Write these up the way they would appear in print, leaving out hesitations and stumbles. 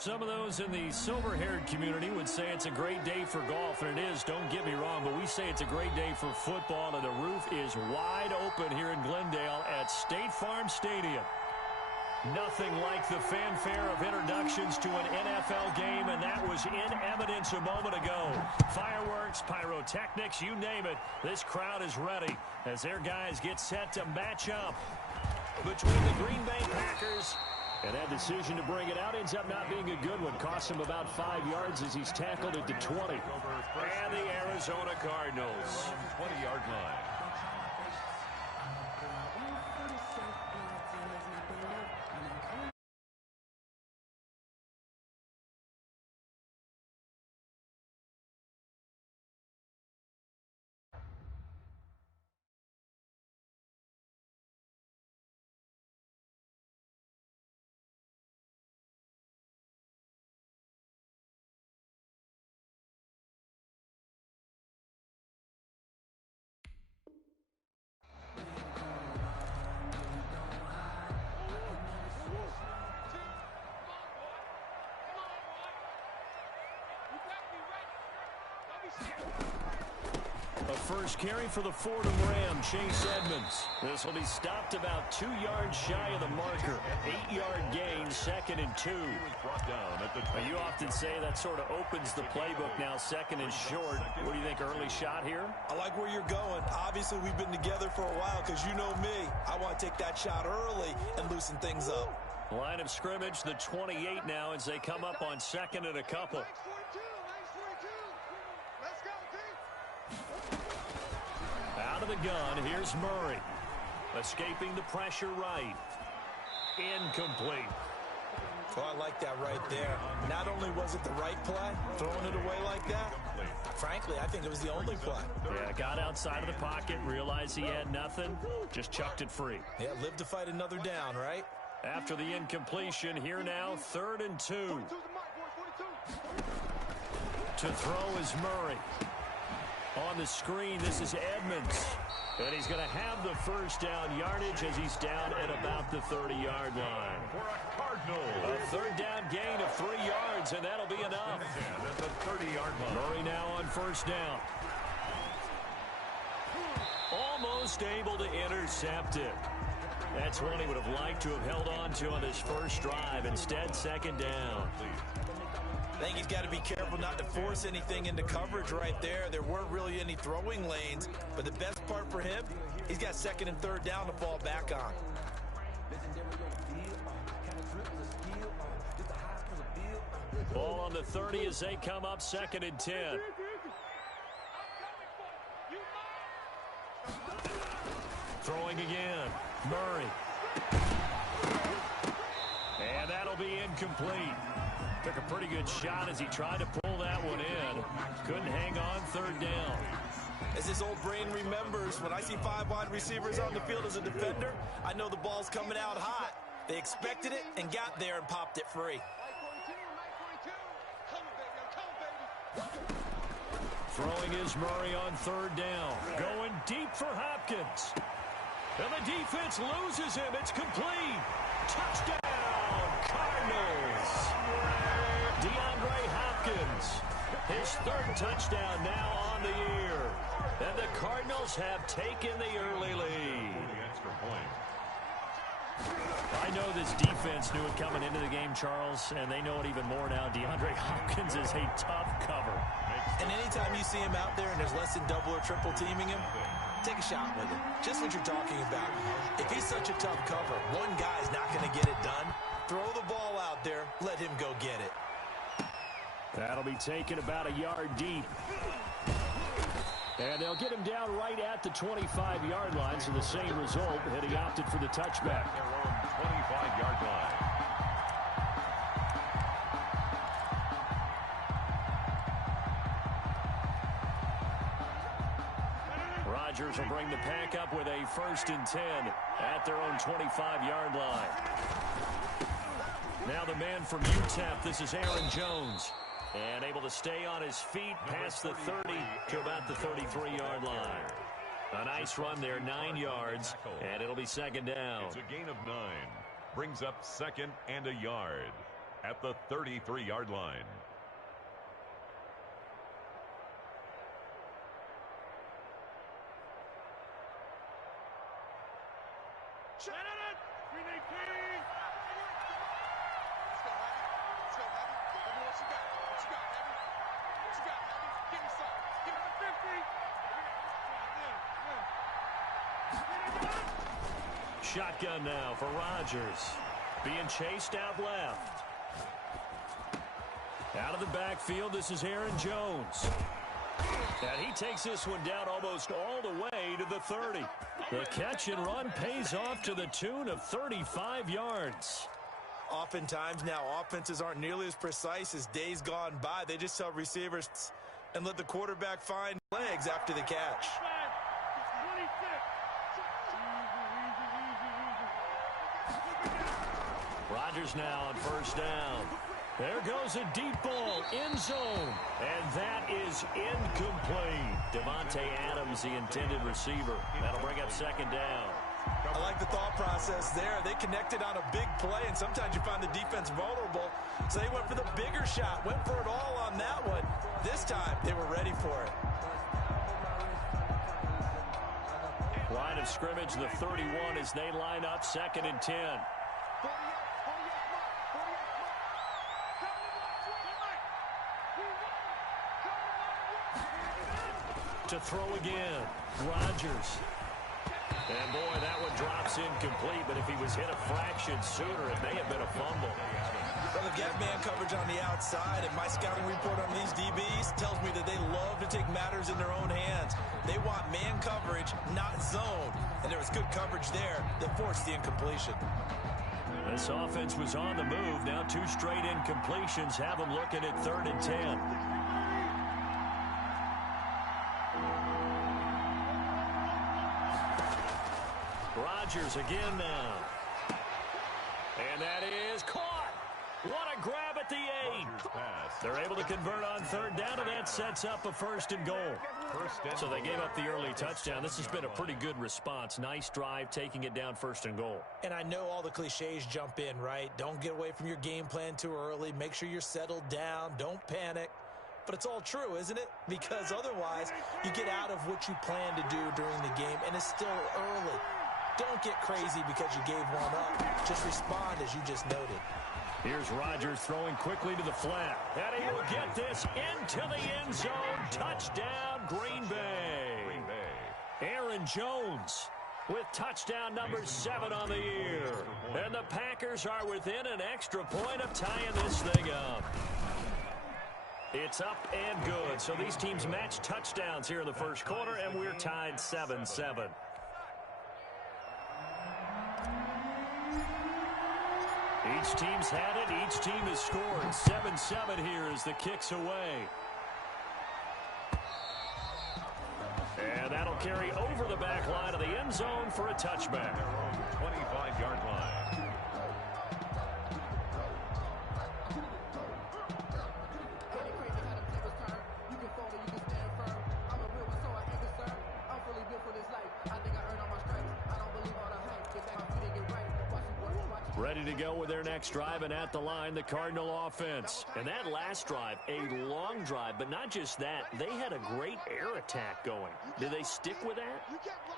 Some of those in the silver-haired community would say it's a great day for golf, and it is, don't get me wrong, but we say it's a great day for football, and the roof is wide open here in Glendale at State Farm Stadium. Nothing like the fanfare of introductions to an NFL game, and that was in evidence a moment ago. Fireworks, pyrotechnics, you name it, this crowd is ready as their guys get set to match up between the Green Bay Packers. And that decision to bring it out ends up not being a good one. Costs him about 5 yards as he's tackled at the 20. And the Arizona Cardinals. 20-yard line. A first carry for the Fordham Ram, Chase Edmonds. This will be stopped about 2 yards shy of the marker. 8-yard gain, 2nd and 2. You often say that sort of opens the playbook now, 2nd and short. What do you think, early shot here? I like where you're going. Obviously, we've been together for a while because you know me. I want to take that shot early and loosen things up. Line of scrimmage, the 28 now as they come up on 2nd and a couple. Out of the gun, here's Murray. Escaping the pressure right. Incomplete. Oh, I like that right there. Not only was it the right play, throwing it away like that, frankly, I think it was the only play. Yeah, got outside of the pocket, realized he had nothing, just chucked it free. Yeah, live to fight another down, right? After the incompletion, here now, 3rd and 2. To throw is Murray. On the screen, this is Edmonds. And he's going to have the first down yardage as he's down at about the 30-yard line. A 3rd down gain of 3 yards, and that'll be enough. Murray now on 1st down. Almost able to intercept it. That's one he would have liked to have held on to on his first drive. Instead, 2nd down. I think he's got to be careful not to force anything into coverage right there. There weren't really any throwing lanes, but the best part for him, he's got 2nd and 3rd down to fall back on. Ball on the 30 as they come up, 2nd and 10. Throwing again, Murray. And that'll be incomplete. Took a pretty good shot as he tried to pull that one in. Couldn't hang on, 3rd down. As his old brain remembers, when I see 5 wide receivers on the field as a defender, I know the ball's coming out hot. They expected it and got there and popped it free. Throwing is Murray on 3rd down. Going deep for Hopkins. And the defense loses him. It's complete. Touchdown, Cardinals. DeAndre Hopkins, his 3rd touchdown now on the year. And the Cardinals have taken the early lead. I know this defense knew it coming into the game, Charles, and they know it even more now. DeAndre Hopkins is a tough cover. And anytime you see him out there and there's less than double or triple teaming him, take a shot with him. Just what you're talking about. If he's such a tough cover, one guy's not going to get it done. Throw the ball out there. Let him go get it. That'll be taken about a yard deep. And they'll get him down right at the 25-yard line, so the same result, and he opted for the touchback. 25-yard line. Rodgers will bring the pack up with a 1st and 10 at their own 25-yard line. Now the man from UTEP, this is Aaron Jones. And able to stay on his feet past the 30 to about the 33-yard line. A nice run there, 9 yards, and it'll be 2nd down. It's a gain of 9. Brings up 2nd and a yard. at the 33-yard line. Shotgun now for Rodgers. Being chased out left. Out of the backfield, this is Aaron Jones. And he takes this one down almost all the way to the 30. The catch and run pays off to the tune of 35 yards. Oftentimes now, offenses aren't nearly as precise as days gone by. They just tell receivers and let the quarterback find legs after the catch. Rodgers now on first down. There goes a deep ball, end zone, and that is incomplete. Devontae Adams, the intended receiver. That'll bring up second down. I like the thought process there. They connected on a big play, and sometimes you find the defense vulnerable. So they went for the bigger shot, went for it all on that one. This time, they were ready for it. Line of scrimmage, the 31 as they line up, 2nd and 10. To throw again, Rodgers. And boy, that one drops incomplete, but if he was hit a fraction sooner, it may have been a fumble. Well, they've got man coverage on the outside, and my scouting report on these DBs tells me that they love to take matters in their own hands. They want man coverage, not zone. And there was good coverage there that forced the incompletion. This offense was on the move. Now 2 straight incompletions have them looking at 3rd and 10. Rodgers again now. And that is caught. What a grab at the 8. They're able to convert on 3rd down, and that sets up a 1st and goal. So they gave up the early touchdown. This has been a pretty good response. Nice drive, taking it down 1st and goal. And I know all the cliches jump in, right? Don't get away from your game plan too early. Make sure you're settled down. Don't panic. But it's all true, isn't it? Because otherwise, you get out of what you plan to do during the game, and it's still early. Don't get crazy because you gave one up. Just respond as you just noted. Here's Rodgers throwing quickly to the flat. And he will get this into the end zone. Touchdown, Green Bay. Aaron Jones with touchdown number 7 on the year. And the Packers are within an extra point of tying this thing up. It's up and good. So these teams match touchdowns here in the first quarter, and we're tied 7-7. Each team's had it. Each team has scored. 7-7 here as the kick's away. And that'll carry over the back line of the end zone for a touchback. 25-yard line. Ready to go with their next drive, and at the line, the Cardinal offense. And that last drive, a long drive, but not just that. They had a great air attack going. Do they stick with that?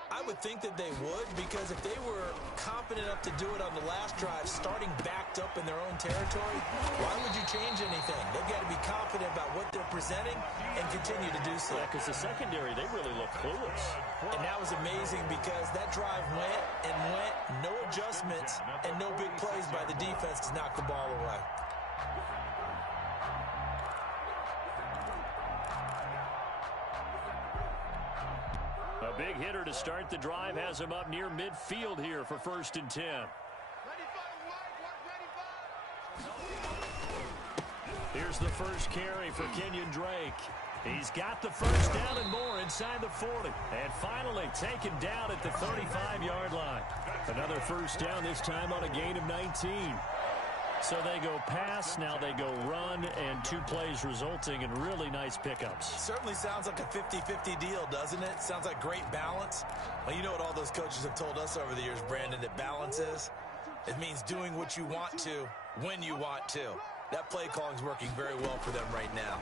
I would think that they would, because if they were confident enough to do it on the last drive, starting backed up in their own territory, why would you change anything? They've got to be confident about what they're presenting and continue to do so. Yeah, because the secondary, they really look clueless. And that was amazing because that drive went and went, no adjustments, and no big plays by the defense to knock the ball away. A big hitter to start the drive has him up near midfield here for 1st and 10. Here's the first carry for Kenyon Drake. He's got the first down and more inside the 40. And finally taken down at the 35-yard line. Another first down, this time on a gain of 19. So they go pass, now they go run, and 2 plays resulting in really nice pickups. Certainly sounds like a 50-50 deal, doesn't it? Sounds like great balance. Well, you know what all those coaches have told us over the years, Brandon, that balance is? It means doing what you want to when you want to. That play calling is working very well for them right now.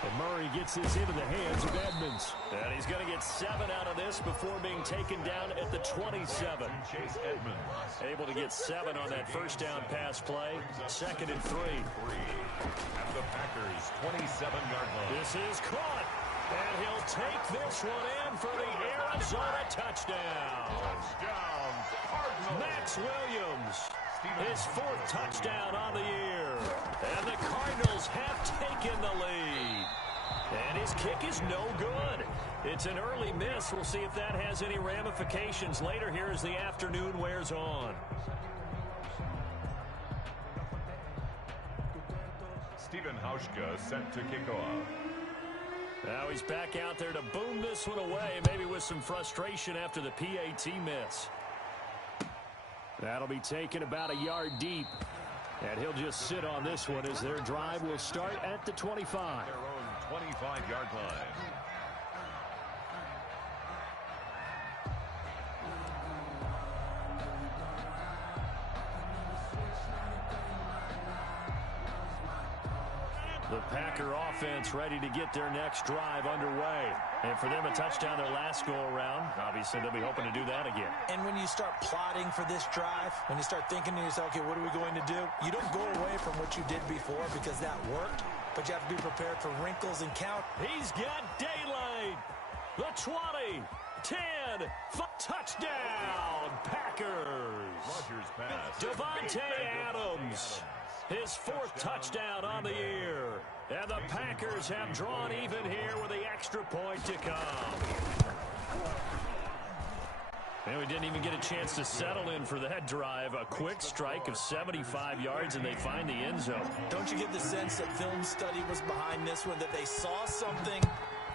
And Murray gets this into the hands of Edmonds. And he's going to get 7 out of this before being taken down at the 27. Chase Edmonds. Able to get 7 on that first down pass play. 2nd and 3. At the Packers' 27-yard line. This is caught. And he'll take this one in for the Arizona touchdown. Touchdown, Cardinals. Max Williams. His 4th touchdown on the year. And the Cardinals have taken the lead. And his kick is no good. It's an early miss. We'll see if that has any ramifications later here as the afternoon wears on. Stephen Hauschka set to kick off. Now he's back out there to boom this one away, maybe with some frustration after the PAT miss. That'll be taken about a yard deep. And he'll just sit on this one as their drive will start at the 25. Their own 25-yard line. The Packer offense ready to get their next drive underway. And for them, a touchdown their last go-around. Obviously, they'll be hoping to do that again. And when you start plotting for this drive, when you start thinking to yourself, okay, what are we going to do? You don't go away from what you did before because that worked, but you have to be prepared for wrinkles and count. He's got daylight. The 20, 10, touchdown, Packers. Rodgers pass. Devontae Adams. His 4th touchdown on the year. And the Packers have drawn even here with the extra point to come. And we didn't even get a chance to settle in for that drive. A quick strike of 75 yards, and they find the end zone. Don't you get the sense that film study was behind this one, that they saw something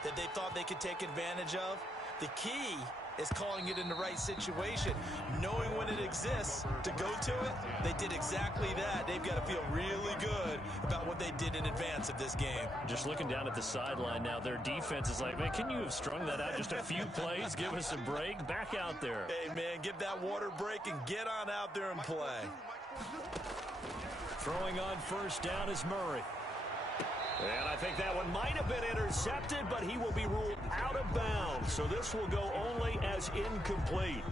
that they thought they could take advantage of? The key is calling it in the right situation, knowing when it exists to go to it. They did exactly that. They've got to feel really good about what they did in advance of this game. Just looking down at the sideline now, their defense is like, man, can you have strung that out just a few plays? Give us a break. Back out there. Hey, man, give that water break and get on out there and play. Throwing on first down is Murray. And I think that one might have been intercepted, but he will be ruled out of bounds. So this will go only as incomplete.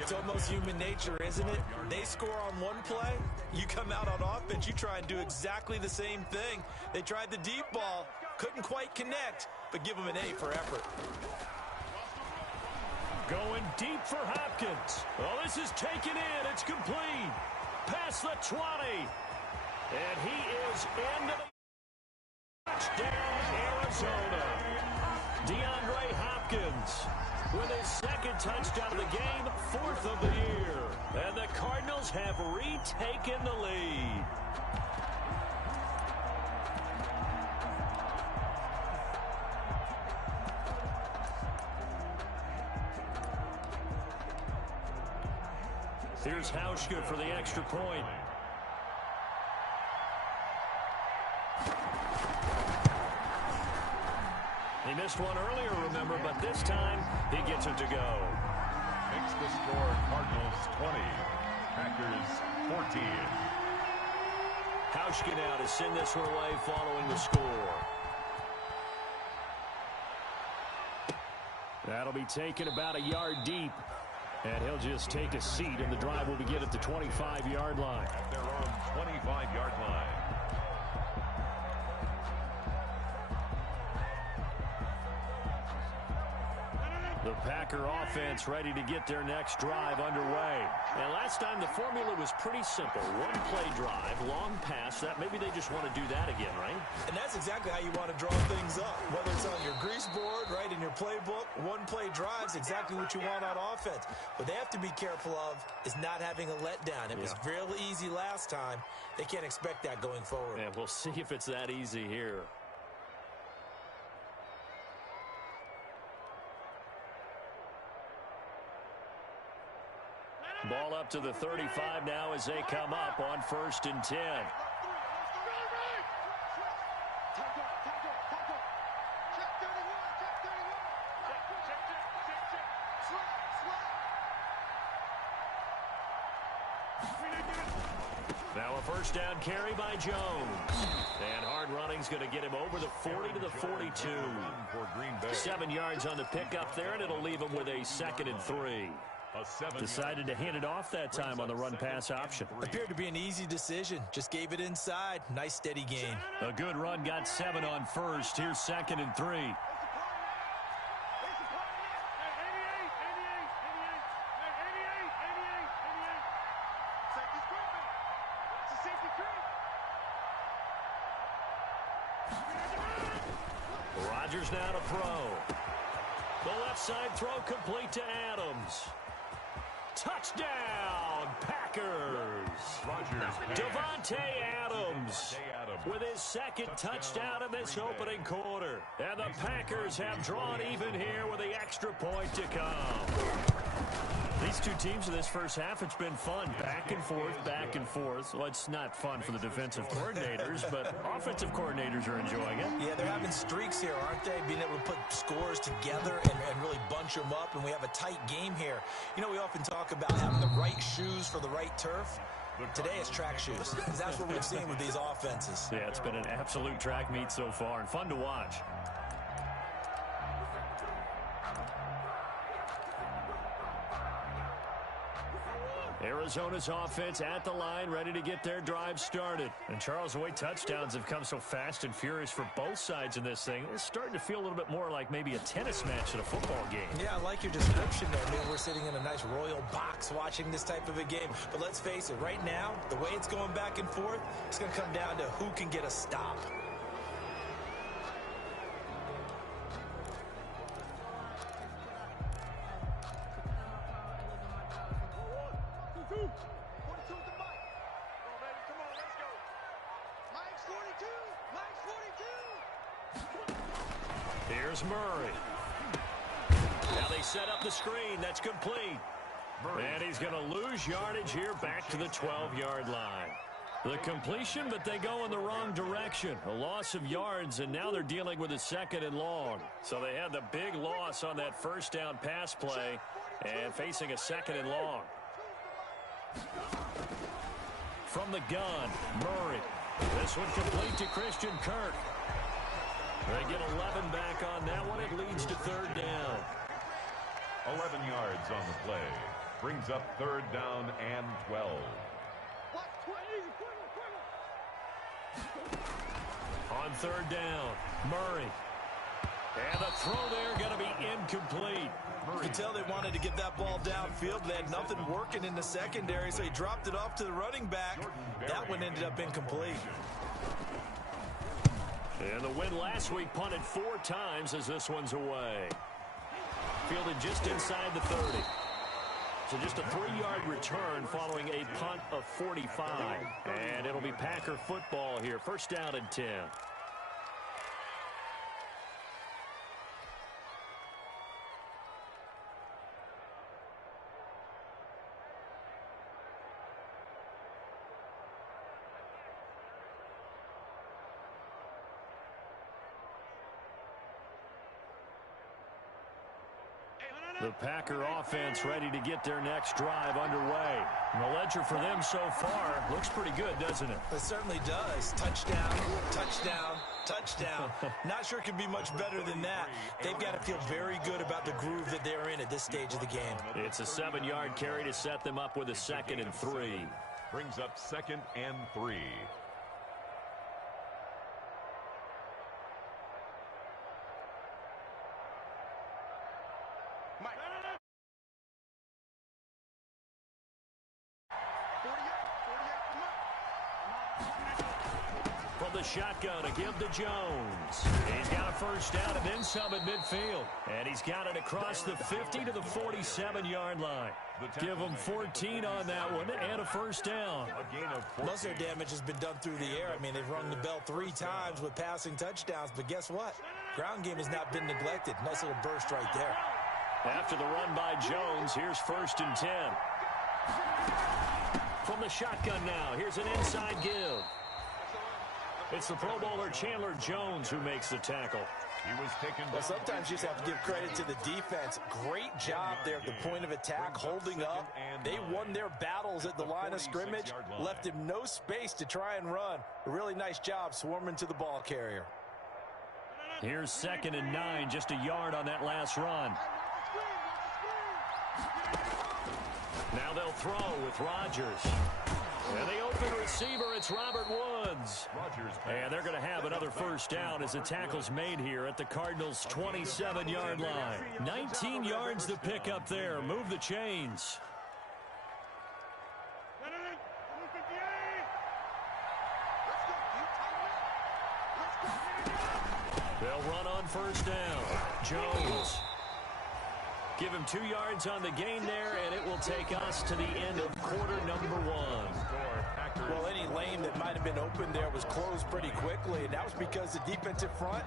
It's almost human nature, isn't it? They score on one play, you come out on offense, you try and do exactly the same thing. They tried the deep ball, couldn't quite connect, but give them an A for effort. Going deep for Hopkins. Oh, this is taken in. It's complete. Past the 20. And he is into the touchdown, Arizona. DeAndre Hopkins with his 2nd touchdown of the game, 4th of the year. And the Cardinals have retaken the lead. Here's Hauschka for the extra point. He missed one earlier, remember, but this time he gets it to go. Makes the score Cardinals 20, Packers 14. Hauschka now to send this one away following the score. That'll be taken about a yard deep. And he'll just take a seat, and the drive will begin at the 25-yard line. At their own 25-yard line. The Packer offense ready to get their next drive underway. And last time the formula was pretty simple. One play drive, long pass. That maybe they just want to do that again, right? And that's exactly how you want to draw things up. Whether it's on your grease board, right, in your playbook, one play drive's exactly what you want on offense. What they have to be careful of is not having a letdown. It was real easy last time. They can't expect that going forward. And we'll see if it's that easy here. Ball up to the 35 now as they come up on 1st and 10. Now a first down carry by Jones. And hard running's going to get him over the 40 to the 42. 7 yards on the pickup there, and it'll leave him with a 2nd and 3. Decided to hand it off that time on the run-pass option. Appeared to be an easy decision. Just gave it inside. Nice, steady gain. A good run, got 7 on first. Here's 2nd and 3. Rodgers now to throw. The left side throw complete to Adams. Touchdown, Packers. Devontae Adams with his 2nd touchdown in this opening quarter. And the Packers have drawn even here with the extra point to come. These two teams in this first half, it's been fun. Back and forth, back and forth. Well, it's not fun for the defensive coordinators, but offensive coordinators are enjoying it. Yeah, they're having streaks here, aren't they? Being able to put scores together and really bunch them up, and we have a tight game here. You know, we often talk about having the right shoes for the right turf. Today it's track shoes, because that's what we've seen with these offenses. Yeah, it's been an absolute track meet so far, and fun to watch. Arizona's offense at the line, ready to get their drive started. And Charles, the way touchdowns have come so fast and furious for both sides in this thing, it's starting to feel a little bit more like maybe a tennis match at a football game. Yeah, I like your description there. I mean, we're sitting in a nice royal box watching this type of a game. But let's face it, right now, the way it's going back and forth, it's going to come down to who can get a stop. Here's Murray. Now they set up the screen. That's complete. And he's going to lose yardage here back to the 12-yard line. The completion, but they go in the wrong direction. A loss of yards, and now they're dealing with a 2nd and long. So they had the big loss on that first down pass play and facing a 2nd and long. From the gun, Murray. This one complete to Christian Kirk. They get 11 back on that one. It leads to 3rd down. 11 yards on the play. Brings up 3rd down and 12. On 3rd down, Murray. And the throw there going to be incomplete. You can tell they wanted to get that ball downfield. They had nothing working in the secondary, so he dropped it off to the running back. That one ended up incomplete. And the win last week punted 4 times as this one's away. Fielded just inside the 30. So just a 3-yard return following a punt of 45. And it'll be Packer football here. First down and 10. The Packer offense ready to get their next drive underway. And the ledger for them so far looks pretty good, doesn't it? It certainly does. Touchdown, touchdown, touchdown. Not sure it can be much better than that. They've got to feel very good about the groove that they're in at this stage of the game. It's a 7-yard carry to set them up with a 2nd and 3. Brings up 2nd and 3. From the shotgun to give to Jones. He's got a first down and then some at midfield. And he's got it across the 50 to the 47-yard line. Give them 14 on that one and a first down. Most of their damage has been done through the air. I mean, they've rung the bell 3 times with passing touchdowns. But guess what? Ground game has not been neglected. Nice little burst right there. After the run by Jones, here's 1st and 10. From the shotgun now, here's an inside give. It's the Pro Bowler Chandler Jones who makes the tackle. He was taken well, sometimes you just have to give credit to the defense. Great job there at the point of attack, holding up. They won their battles at the line of scrimmage, left him no space to try and run. A really nice job swarming to the ball carrier. Here's 2nd and 9, just a yard on that last run. Now they'll throw with Rodgers. And the open receiver, it's Robert Woods. And they're going to have another first down as the tackle's made here at the Cardinals' 27-yard line. 19 yards to pick up there. Move the chains. They'll run on first down. Jones. Give him 2 yards on the gain there, and it will take us to the end of quarter number 1. Well, any lane that might have been open there was closed pretty quickly, and that was because the defensive front,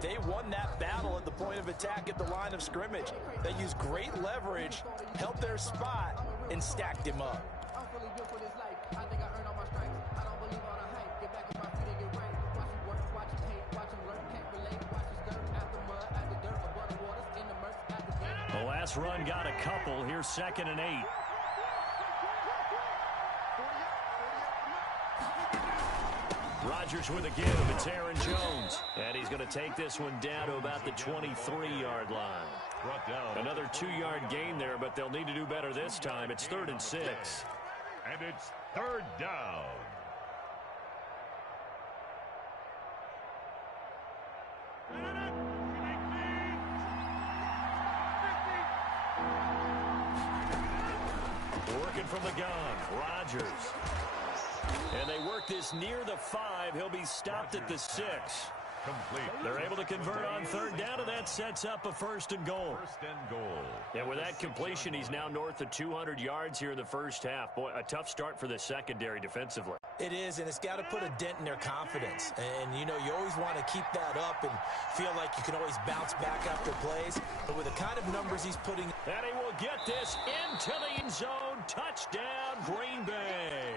they won that battle at the point of attack at the line of scrimmage. They used great leverage, held their spot, and stacked him up. The last run got a couple. Here's 2nd and 8. Rodgers with a give. It's Aaron Jones. And he's going to take this one down to about the 23-yard line. Another 2-yard gain there, but they'll need to do better this time. It's 3rd and 6. And it's 3rd down. Working from the gun, Rodgers. And they work this near the 5. He'll be stopped at the 6. Complete. They're able to convert on 3rd down, and that sets up a 1st and goal. 1st and goal. And with that completion, he's now north of 200 yards here in the first half. Boy, a tough start for the secondary defensively. It is, and it's got to put a dent in their confidence. And, you know, you always want to keep that up and feel like you can always bounce back after plays. But with the kind of numbers he's putting... And he will get this into the end zone. Touchdown, Green Bay.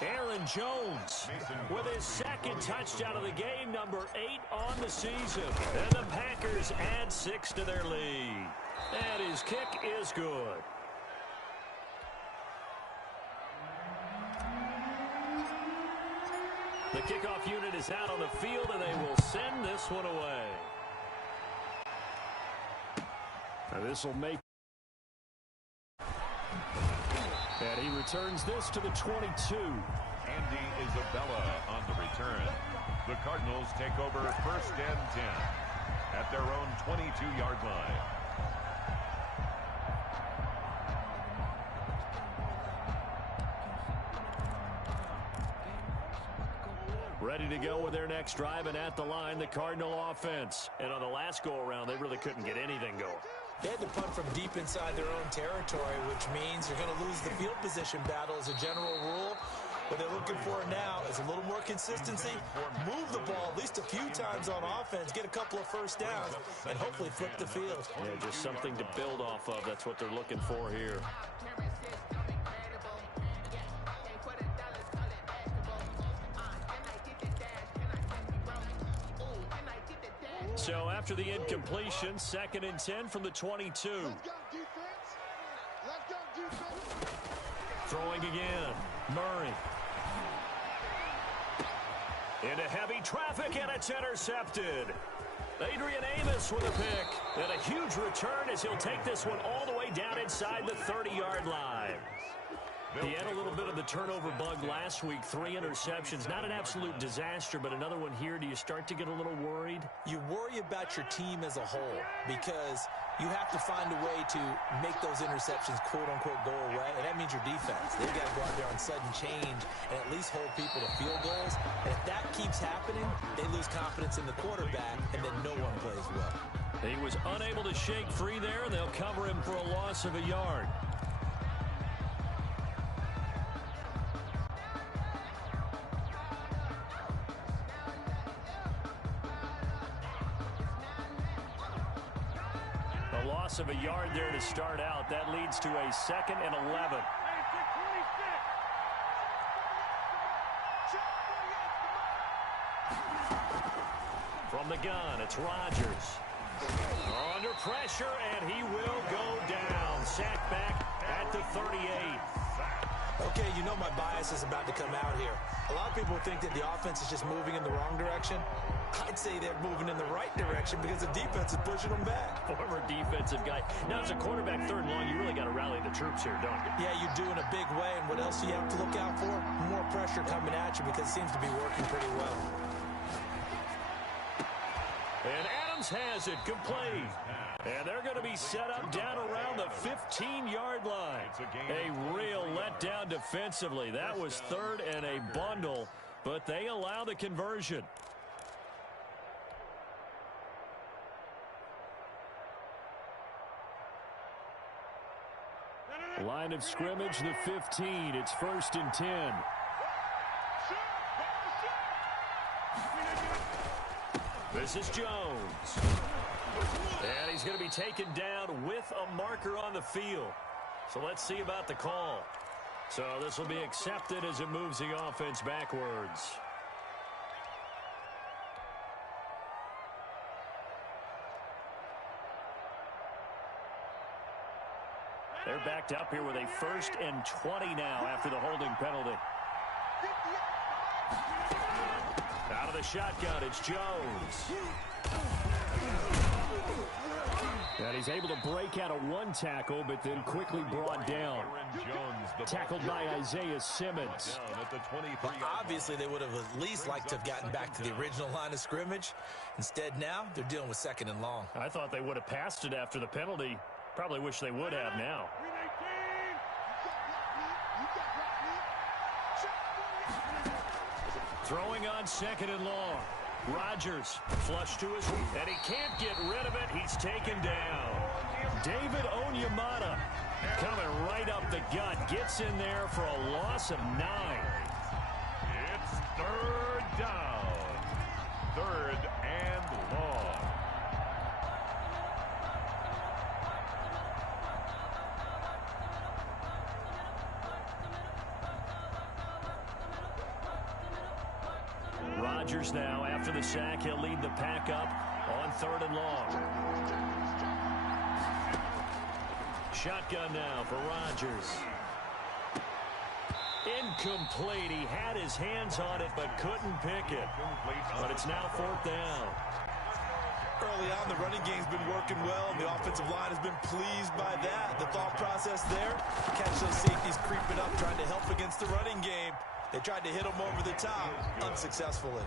Aaron Jones with his 2nd touchdown of the game, number 8 on the season. And the Packers add 6 to their lead. And his kick is good. The kickoff unit is out on the field, and they will send this one away. Now this will make... And he returns this to the 22. Andy Isabella on the return. The Cardinals take over 1st and 10 at their own 22-yard line. Ready to go with their next drive, and at the line, the Cardinal offense. And on the last go-around, they really couldn't get anything going. They had to punt from deep inside their own territory, which means you're going to lose the field position battle as a general rule. What they're looking for now is a little more consistency, move the ball at least a few times on offense, get a couple of first downs, and hopefully flip the field. Yeah, just something to build off of. That's what they're looking for here. So after the incompletion, 2nd and 10 from the 22. Throwing again, Murray. Into heavy traffic, and it's intercepted. Adrian Amos with a pick. And a huge return as he'll take this one all the way down inside the 30-yard line. He had a little bit of the turnover bug last week, 3 interceptions. Not an absolute disaster, but another one here. Do you start to get a little worried? You worry about your team as a whole because you have to find a way to make those interceptions, quote-unquote, go away, and that means your defense. They've got to go out there on sudden change and at least hold people to field goals. And if that keeps happening, they lose confidence in the quarterback, and then no one plays well. He was unable to shake free there, and they'll cover him for a loss of a yard. Loss of a yard there to start out. That leads to a 2nd and 11. From the gun, it's Rodgers. Under pressure, and he will go down. Sacked back at the 38. Okay, you know my bias is about to come out here. A lot of people think that the offense is just moving in the wrong direction. I'd say they're moving in the right direction because the defense is pushing them back. Former defensive guy. Now, as a quarterback, third and long, you really got to rally the troops here, don't you? Yeah, you do in a big way. And what else do you have to look out for? More pressure coming at you because it seems to be working pretty well. And Adams has it complete. And they're going to be set up down around the 15-yard line. A real letdown defensively. That was third and a bundle, but they allow the conversion. Line of scrimmage, the 15. It's 1st and 10. This is Jones. And he's going to be taken down with a marker on the field. So let's see about the call. So this will be accepted as it moves the offense backwards. They're backed up here with a 1st and 20 now after the holding penalty. Out of the shotgun, it's Jones. And he's able to break out of one tackle, but then quickly brought down. Tackled by Isaiah Simmons. Well, obviously, they would have at least liked to have gotten back to the original line of scrimmage. Instead, now, they're dealing with 2nd and long. I thought they would have passed it after the penalty. Probably wish they would have now. Throwing on 2nd and long. Rodgers flush to his feet, and he can't get rid of it. He's taken down. David Onyemata coming right up the gut. Gets in there for a loss of 9. It's 3rd down. 3rd and long. Rodgers now, after the sack, he'll lead the pack up on 3rd and long. Shotgun now for Rodgers. Incomplete. He had his hands on it but couldn't pick it. But it's now 4th down. Early on, the running game's been working well, and the offensive line has been pleased by that. The thought process there, catch those safeties creeping up, trying to help against the running game. They tried to hit him over the top, unsuccessfully.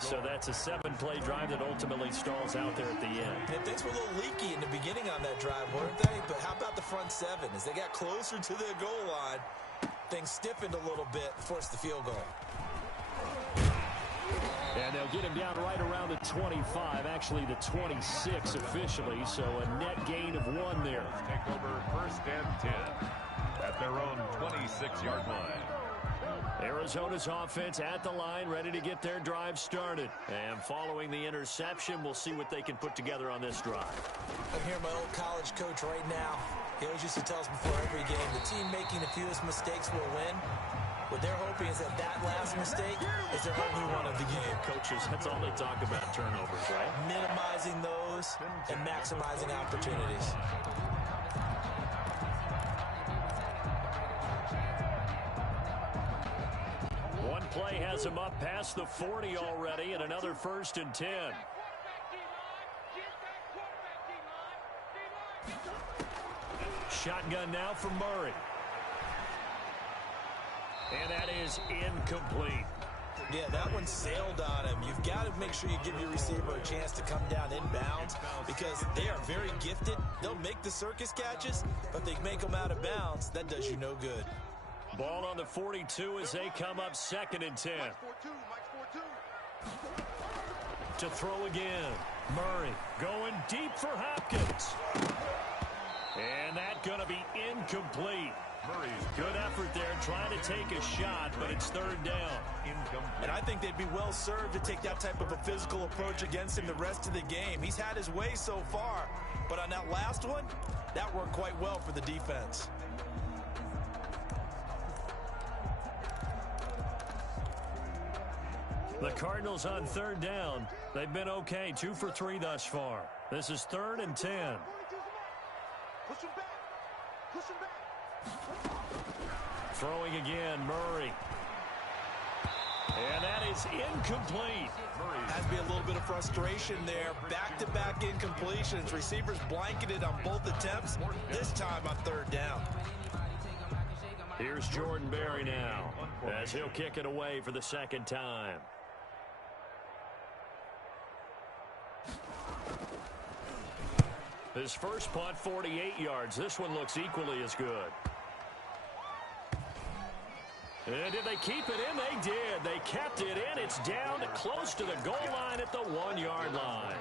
So that's a 7-play drive that ultimately stalls out there at the end. And things were a little leaky in the beginning on that drive, weren't they? But how about the front 7? As they got closer to the goal line, things stiffened a little bit, forced the field goal. And they'll get him down right around the 25, actually the 26 officially, so a net gain of 1 there. Take over 1st and 10 at their own 26-yard line. Arizona's offense at the line, ready to get their drive started. And following the interception, we'll see what they can put together on this drive. I'm hearing my old college coach right now. He always used to tell us before every game, the team making the fewest mistakes will win. What they're hoping is that last mistake is their only one of the game. Coaches, that's all they talk about, turnovers, right? Minimizing those and maximizing opportunities. One play has him up past the 40 already, and another 1st and 10. Shotgun now for Murray. And that is incomplete. Yeah, that one sailed on him. You've got to make sure you give your receiver a chance to come down inbounds because they are very gifted. They'll make the circus catches, but they make them out of bounds. That does you no good. Ball on the 42 as they come up 2nd and 10. To throw again. Murray going deep for Hopkins. And that's going to be incomplete. Good effort there trying to take a shot, but it's 3rd down. And I think they'd be well served to take that type of a physical approach against him the rest of the game. He's had his way so far, but on that last one, that worked quite well for the defense. The Cardinals on 3rd down. They've been okay, 2 for 3 thus far. This is 3rd and 10. Push him back. Push him back. Throwing again, Murray. And that is incomplete. Has to be a little bit of frustration there. Back-to-back incompletions. Receivers blanketed on both attempts, this time on 3rd down. Here's Jordan Berry now, as he'll kick it away for the 2nd time. His first punt, 48 yards. This one looks equally as good. And did they keep it in? They did. They kept it in. It's down to close to the goal line at the 1-yard line.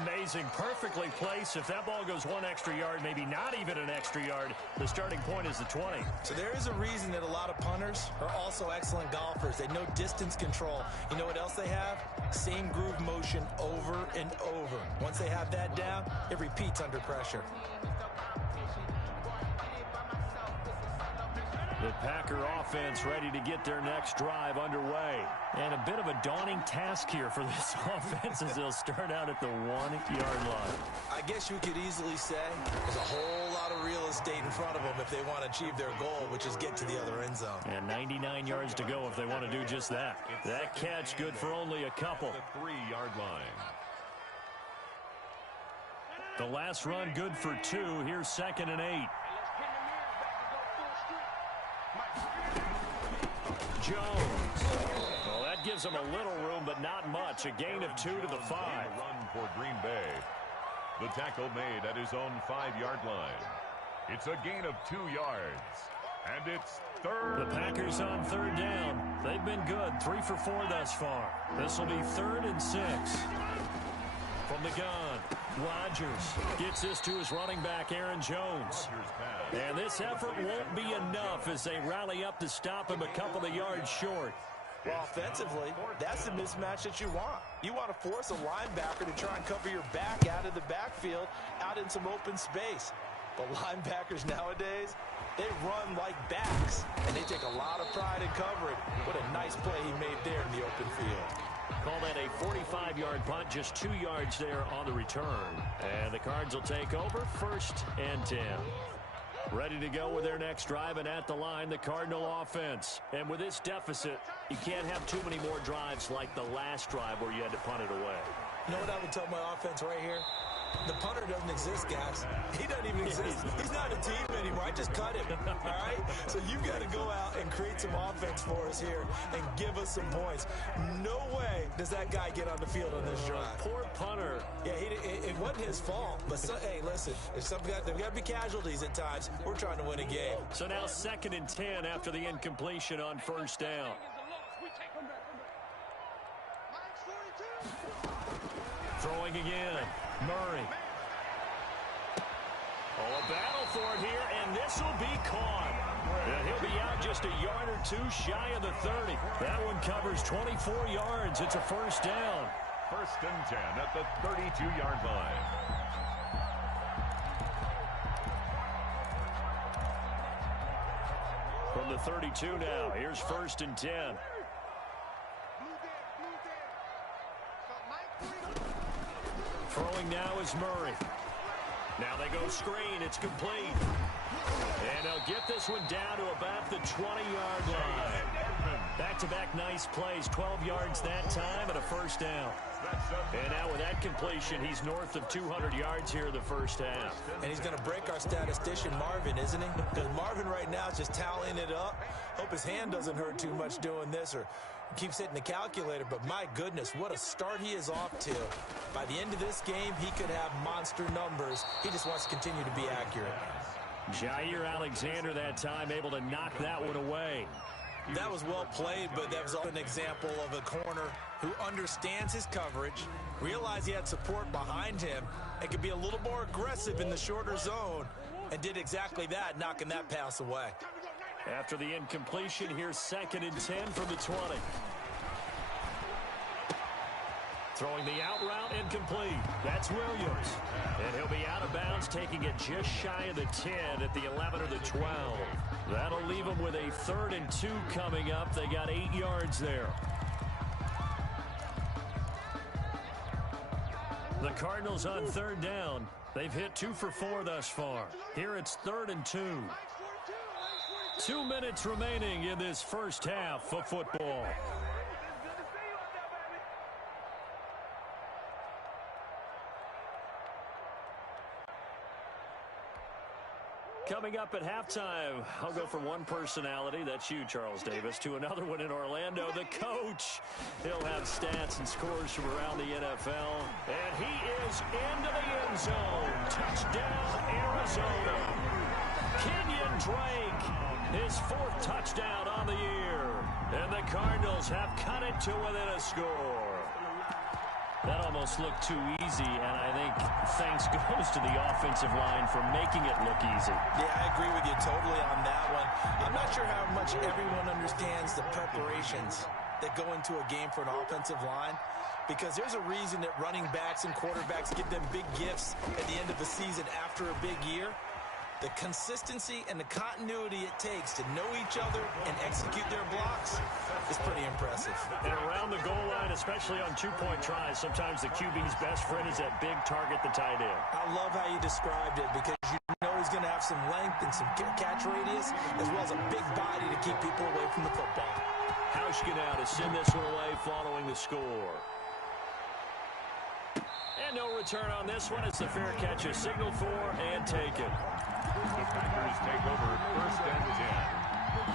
Amazing. Perfectly placed. If that ball goes 1 extra yard, maybe not even an extra yard, the starting point is the 20. So there is a reason that a lot of punters are also excellent golfers. They know distance control. You know what else they have? Same groove motion over and over. Once they have that down, it repeats under pressure. The Packer offense ready to get their next drive underway. And a bit of a daunting task here for this offense as they'll start out at the 1-yard line. I guess you could easily say there's a whole lot of real estate in front of them if they want to achieve their goal, which is get to the other end zone. And 99 yards to go if they want to do just that. That catch good for only a couple. The 3-yard line. The last run good for 2. Here's 2nd and 8. Jones. Well, that gives him a little room, but not much. A gain of 2 to the 5. Run for Green Bay. The tackle made at his own 5-yard line. It's a gain of 2 yards. And it's 3rd. The Packers on 3rd down. They've been good. 3 for 4 thus far. This will be 3rd and 6. From the gun, Rodgers gets this to his running back, Aaron Jones. And this effort won't be enough as they rally up to stop him a couple of yards short. Well, offensively, that's the mismatch that you want. You want to force a linebacker to try and cover your back out of the backfield, out in some open space. But linebackers nowadays, they run like backs, and they take a lot of pride in covering. What a nice play he made there in the open field. Call that a 45-yard punt, just 2 yards there on the return. And the Cards will take over, 1st and 10. Ready to go with their next drive, and at the line, the Cardinal offense. And with this deficit, you can't have too many more drives like the last drive where you had to punt it away. You know what I would tell my offense right here? The punter doesn't exist, guys. He doesn't even exist. He's not a team anymore. I just cut him, all right? So you've got to go out and create some offense for us here and give us some points. No way does that guy get on the field on this drive. Poor punter. Yeah, it wasn't his fault. But, hey, listen, there's got to be casualties at times. We're trying to win a game. So now 2nd and 10 after the incompletion on 1st down. Throwing again. Murray. Oh, a battle for it here, and this will be caught. And he'll be out just a yard or 2 shy of the 30. That one covers 24 yards. It's a 1st down. 1st and 10 at the 32-yard line. From the 32 now, here's 1st and 10. Throwing now is Murray. Now they go screen. It's complete. And they'll get this one down to about the 20-yard line. Back-to-back nice plays. 12 yards that time and a 1st down. And now with that completion, he's north of 200 yards here in the 1st half. And he's going to break our statistician Marvin, isn't he? Because Marvin right now is just tallying it up. Hope his hand doesn't hurt too much doing this or keeps hitting the calculator. But my goodness, what a start he is off to. By the end of this game, he could have monster numbers. He just wants to continue to be accurate. Jair Alexander that time able to knock that one away. That was well played, but that was an example of a corner who understands his coverage, realized he had support behind him, and could be a little more aggressive in the shorter zone, and did exactly that, knocking that pass away. After the incompletion, here's 2nd and 10 from the 20. Throwing the out route incomplete. That's Williams. And he'll be out of bounds, taking it just shy of the 10 at the 11 or the 12. That'll leave them with a 3rd and 2 coming up. They got 8 yards there. Cardinals on third down. They've hit 2 for 4 thus far. Here it's 3rd and 2. 2 minutes remaining in this first half of football. Coming up at halftime, I'll go from one personality, that's you, Charles Davis, to another one in Orlando, the coach. He'll have stats and scores from around the NFL. And he is into the end zone. Touchdown, Arizona. Kenyon Drake, his 4th touchdown on the year. And the Cardinals have cut it to within a score. That almost looked too easy, and I think thanks goes to the offensive line for making it look easy. Yeah, I agree with you totally on that one. I'm not sure how much everyone understands the preparations that go into a game for an offensive line, because there's a reason that running backs and quarterbacks get them big gifts at the end of the season after a big year. The consistency and the continuity it takes to know each other and execute their blocks is pretty impressive. And around the goal line, especially on 2-point tries, sometimes the QB's best friend is that big target, the tight end. I love how you described it, because you know he's going to have some length and some catch radius, as well as a big body to keep people away from the football. Hauschka now to send this one away following the score. And no return on this one. It's the fair catch is signaled for and taken. The Packers take over 1st and 10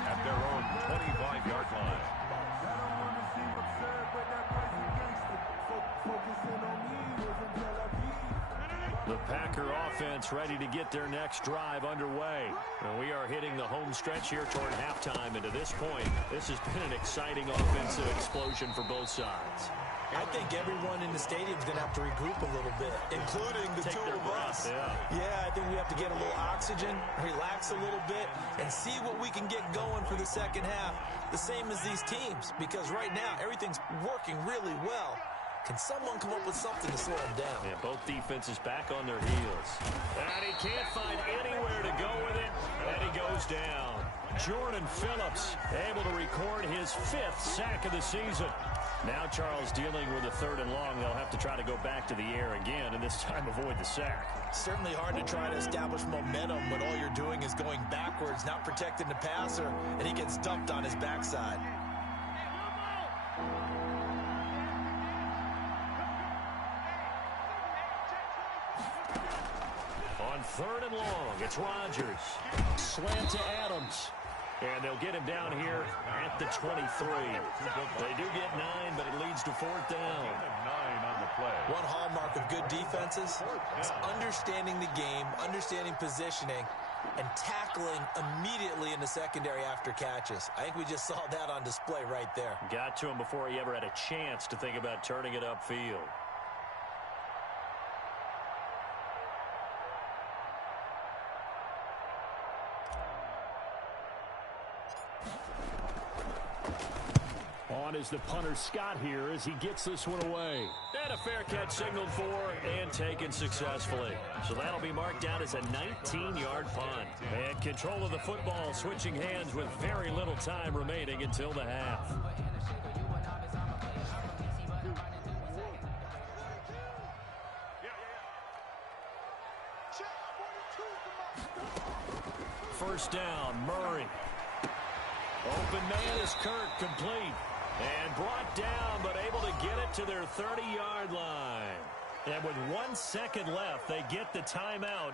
at their own 25-yard line. The Packer offense ready to get their next drive underway. And we are hitting the home stretch here toward halftime. And to this point, this has been an exciting offensive explosion for both sides. I think everyone in the stadium is going to have to regroup a little bit, including the two of us. Yeah, I think we have to get a little oxygen, relax a little bit, and see what we can get going for the second half. The same as these teams, because right now everything's working really well. Can someone come up with something to slow them down? Yeah, both defenses back on their heels. And he can't find anywhere to go with it, and he goes down. Jordan Phillips able to record his 5th sack of the season. Now Charles dealing with a 3rd and long. They'll have to try to go back to the air again, and this time avoid the sack. Certainly hard to try to establish momentum when all you're doing is going backwards, not protecting the passer, and he gets dumped on his backside. On 3rd and long, it's Rodgers. Slant to Adams. And they'll get him down here at the 23. They do get 9, but it leads to 4th down. 9 on the play. One hallmark of good defenses is understanding the game, understanding positioning, and tackling immediately in the secondary after catches. I think we just saw that on display right there. Got to him before he ever had a chance to think about turning it upfield. On is the punter Scott here as he gets this one away. And a fair catch signaled for and taken successfully. So that'll be marked down as a 19-yard punt. And control of the football switching hands with very little time remaining until the half. First down, Murray. Open man is Kirk, complete. And brought down, but able to get it to their 30-yard line. And with 1 second left, they get the timeout.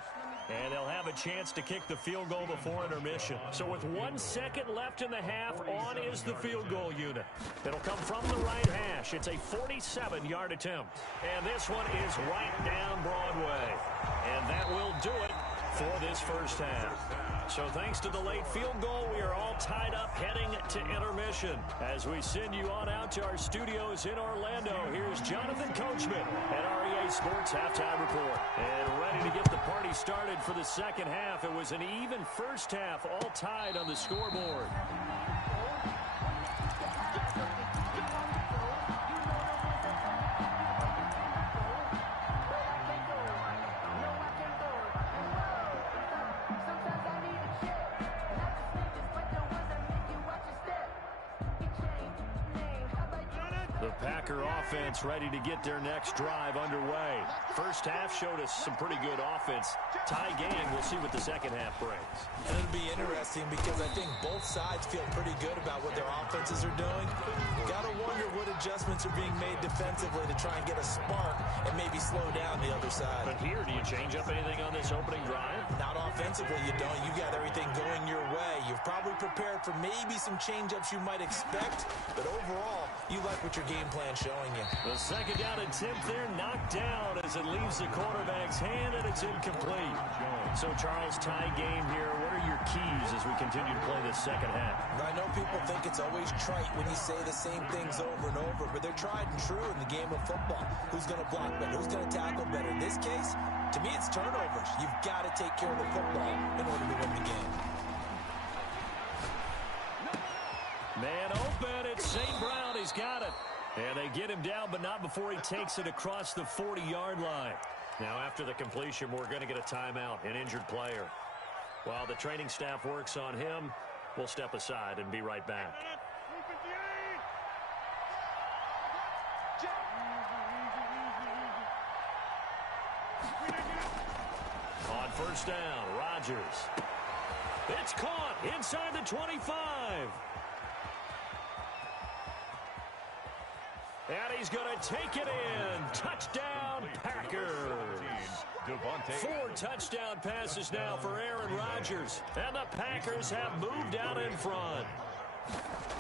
And they'll have a chance to kick the field goal before intermission. So with 1 second left in the half, on is the field goal unit. It'll come from the right hash. It's a 47-yard attempt. And this one is right down Broadway. And that will do it for this first half. So thanks to the late field goal, we are all tied up heading to intermission. As we send you on out to our studios in Orlando, here's Jonathan Coachman at REA Sports Halftime Report. And ready to get the party started for the second half. It was an even first half, all tied on the scoreboard. The Packer offense ready to get their next drive underway. First half showed us some pretty good offense. Tie game, we'll see what the second half brings. And it'll be interesting because I think both sides feel pretty good about what their offenses are doing. Gotta wonder what adjustments are being made defensively to try and get a spark and maybe slow down the other side. But here, do you change up anything on this opening drive? Not offensively, you don't. You got everything going your way. You've probably prepared for maybe some change-ups you might expect, but overall, you like what your game plan's showing you. The second down attempt there knocked down as it leaves the quarterback's hand, and it's incomplete. So, Charles, tie game here. What are your keys as we continue to play this second half? I know people think it's always trite when you say the same things over and over, but they're tried and true in the game of football. Who's going to block better? Who's going to tackle better? In this case, to me, it's turnovers. You've got to take care of the football in order to win the game. Man open, it's St. Brown. He's got it. And they get him down, but not before he takes it across the 40-yard line. Now, after the completion, we're going to get a timeout, an injured player. While the training staff works on him, we'll step aside and be right back. On first down, Rodgers. It's caught inside the 25. And he's going to take it in. Touchdown, Packers. 4 touchdown passes now for Aaron Rodgers. And the Packers have moved out in front.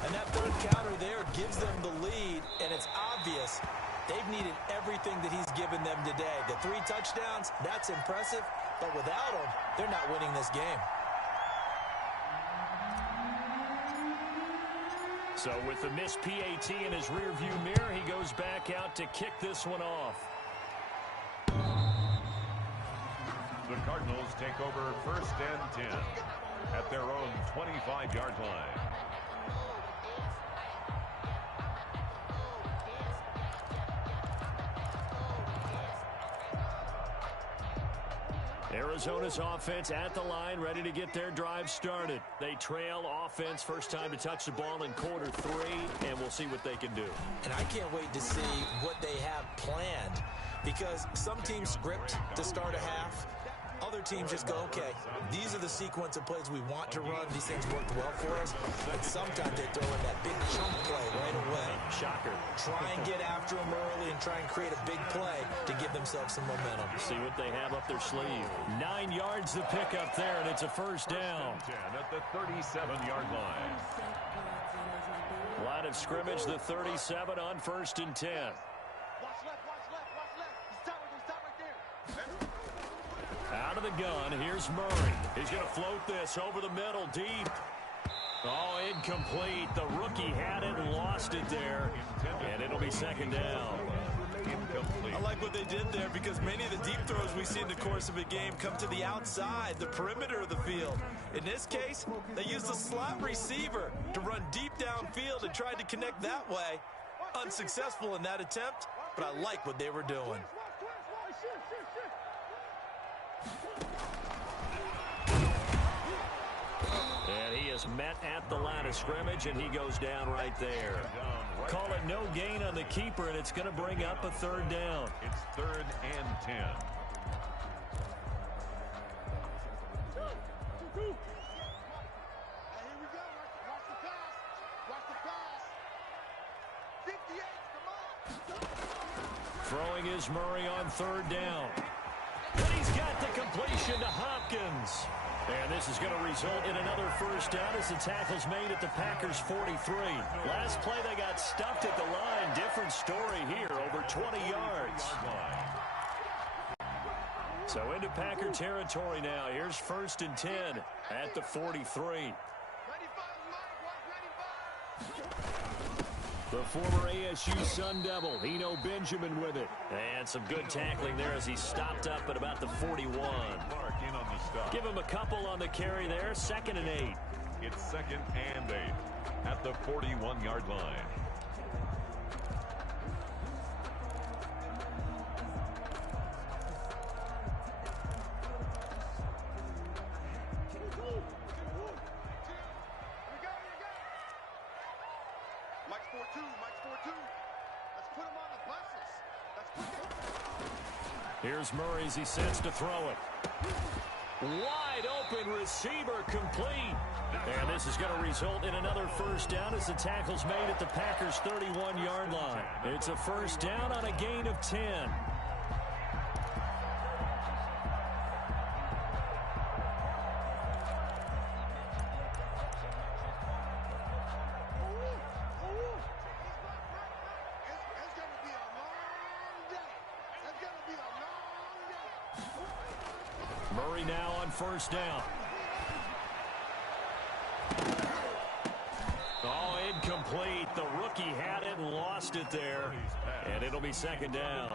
And that third counter there gives them the lead, and it's obvious they've needed everything that he's given them today. The 3 touchdowns, that's impressive, but without him, they're not winning this game. So with the missed PAT in his rearview mirror, he goes back out to kick this one off. The Cardinals take over first and 10 at their own 25-yard line. Arizona's offense at the line, ready to get their drive started. They trail offense, first time to touch the ball in quarter 3, and we'll see what they can do. And I can't wait to see what they have planned, because some teams script to start a half. Other teams just go, okay, these are the sequence of plays we want to run. These things worked well for us. And sometimes they throw in that big chunk play right away. Shocker. Try and get after them early and try and create a big play to give themselves some momentum. See what they have up their sleeve. 9 yards to pick up there, and it's a first down. 10 at the 37-yard line. Line of scrimmage, the 37 on first and 10. Watch left, watch left, watch left. He's top right there. Out of the gun, here's Murray. He's going to float this over the middle, deep. Oh, incomplete. The rookie had it and lost it there. And it'll be second down. I like what they did there, because many of the deep throws we see in the course of a game come to the outside, the perimeter of the field. In this case, they used a slot receiver to run deep downfield and tried to connect that way. Unsuccessful in that attempt, but I like what they were doing. And he is met at the line of scrimmage, and he goes down right there. Call it no gain on the keeper, and it's going to bring up a third down. It's 3rd and 10. Throwing is Murray on third down. And he's got the completion to Hopkins. And this is going to result in another first down as the tackle's made at the Packers' 43. Last play, they got stuffed at the line. Different story here, over 20 yards. So into Packer territory now. Here's first and 10 at the 43. The former ASU Sun Devil, Eno Benjamin with it. And some good tackling there as he stopped up at about the 41. Give him a couple on the carry there, 2nd and 8. It's 2nd and 8 at the 41-yard line. Mike's 4-2. Mike's 4-2. Here's Murray as he sets to throw it. Wide open receiver complete. And this is going to result in another first down as the tackle's made at the Packers' 31-yard line. It's a first down on a gain of 10. Murray now on first down. Oh, incomplete. The rookie had it and lost it there. And it'll be second down.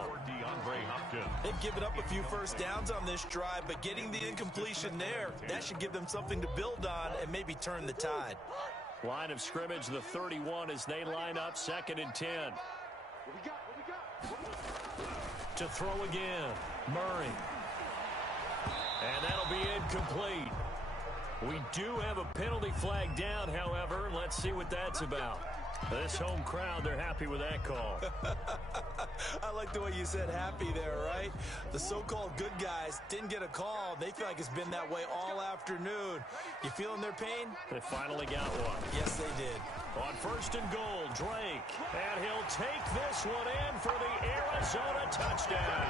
They've given up a few first downs on this drive, but getting the incompletion there, that should give them something to build on and maybe turn the tide. Line of scrimmage, the 31 as they line up, 2nd and 10. To throw again, Murray. And that'll be incomplete. We do have a penalty flag down, however. Let's see what that's about. This home crowd, they're happy with that call. I like the way you said happy there, right? The so-called good guys didn't get a call. They feel like it's been that way all afternoon. You feeling their pain? They finally got one. Yes, they did. On 1st and goal, Drake. And he'll take this one in for the Arizona touchdown.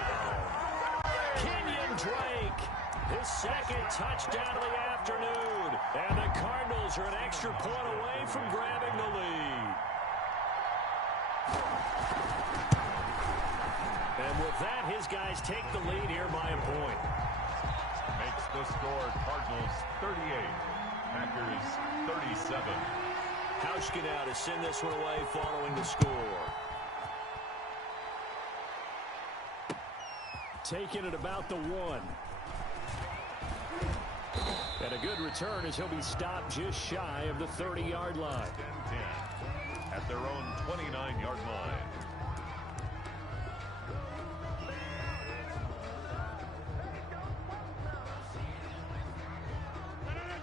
Kenyon Drake. His 2nd touchdown of the afternoon. And the Cardinals are an extra point away from grabbing the lead. And with that, his guys take the lead here by a point. Makes the score Cardinals 38, Packers 37. Hauschka now to send this one away following the score. Taking it about the 1. And a good return as he'll be stopped just shy of the 30-yard line. 10 at their own 29-yard line.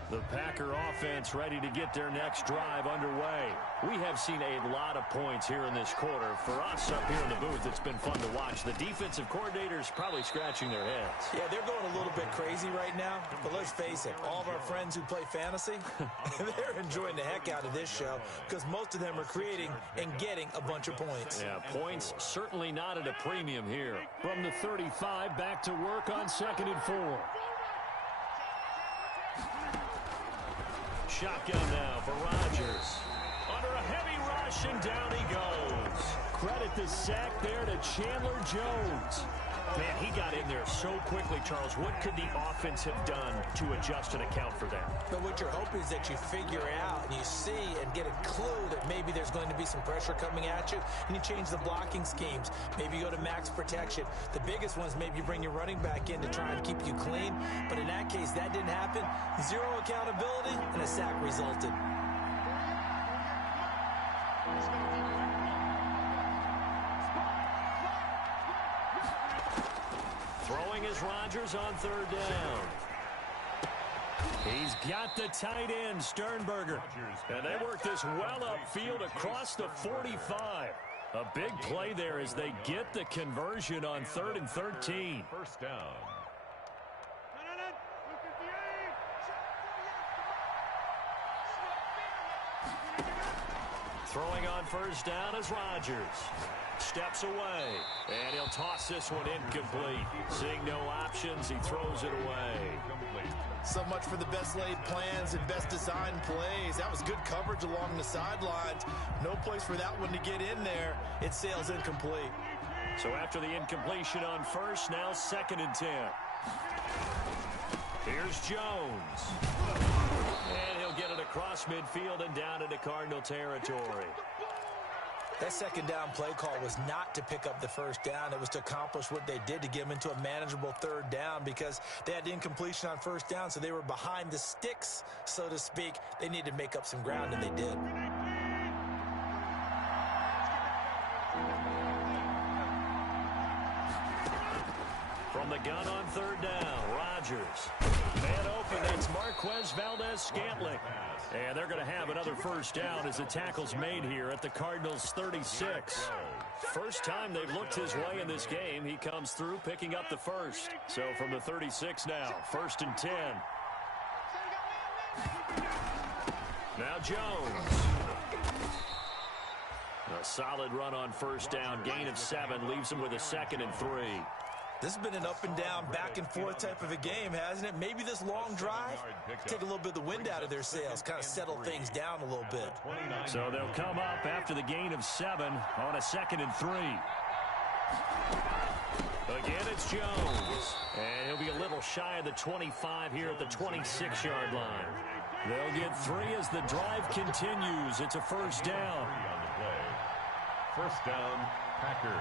The Packer offense ready to get their next drive underway. We have seen a lot of points here in this quarter. For us up here in the booth, it's been fun to watch. The defensive coordinators probably scratching their heads. Yeah, they're going a little bit crazy right now. But let's face it, all of our friends who play fantasy, they're enjoying the heck out of this show because most of them are creating and getting a bunch of points. Yeah, points certainly not at a premium here. From the 35, back to work on 2nd and 4. Shotgun now for Rodgers. Under a heavy rush, and down he goes. Credit the sack there to Chandler Jones. Man, he got in there so quickly, Charles. What could the offense have done to adjust and account for that? But what you're hoping is that you figure out and you see and get a clue that maybe there's going to be some pressure coming at you, and you change the blocking schemes. Maybe you go to max protection. The biggest ones, maybe you bring your running back in to try and keep you clean. But in that case, that didn't happen. Zero accountability, and a sack resulted. Throwing is Rodgers on 3rd down. He's got the tight end, Sternberger. And they work this well upfield across the 45. A big play there as they get the conversion on 3rd and 13. First down. Throwing on 1st down is Rodgers. Steps away, and he'll toss this one incomplete. Seeing no options, he throws it away. So much for the best laid plans and best designed plays. That was good coverage along the sidelines. No place for that one to get in there. It sails incomplete. So after the incompletion on 1st, now 2nd and 10. Here's Jones. And he'll get it across midfield and down into Cardinal territory. That 2nd down play call was not to pick up the 1st down. It was to accomplish what they did to get them into a manageable 3rd down because they had the incompletion on 1st down, so they were behind the sticks, so to speak. They needed to make up some ground, and they did. From the gun on 3rd down, Rodgers. Man open. open. That's Marquez Valdez-Scantling. And they're going to have another first down as the tackle's made here at the Cardinals' 36. First time they've looked his way in this game. He comes through picking up the first. So from the 36 now, 1st and 10. Now Jones. A solid run on first down. Gain of 7 leaves him with a 2nd and 3. This has been an up and down, back and forth type of a game, hasn't it? Maybe this long drive, take a little bit of the wind out of their sails, kind of settle things down a little bit. So they'll come up after the gain of 7 on a 2nd and 3. Again, it's Jones. And he'll be a little shy of the 25 here at the 26-yard line. They'll get 3 as the drive continues. It's a first down. First down, Packers.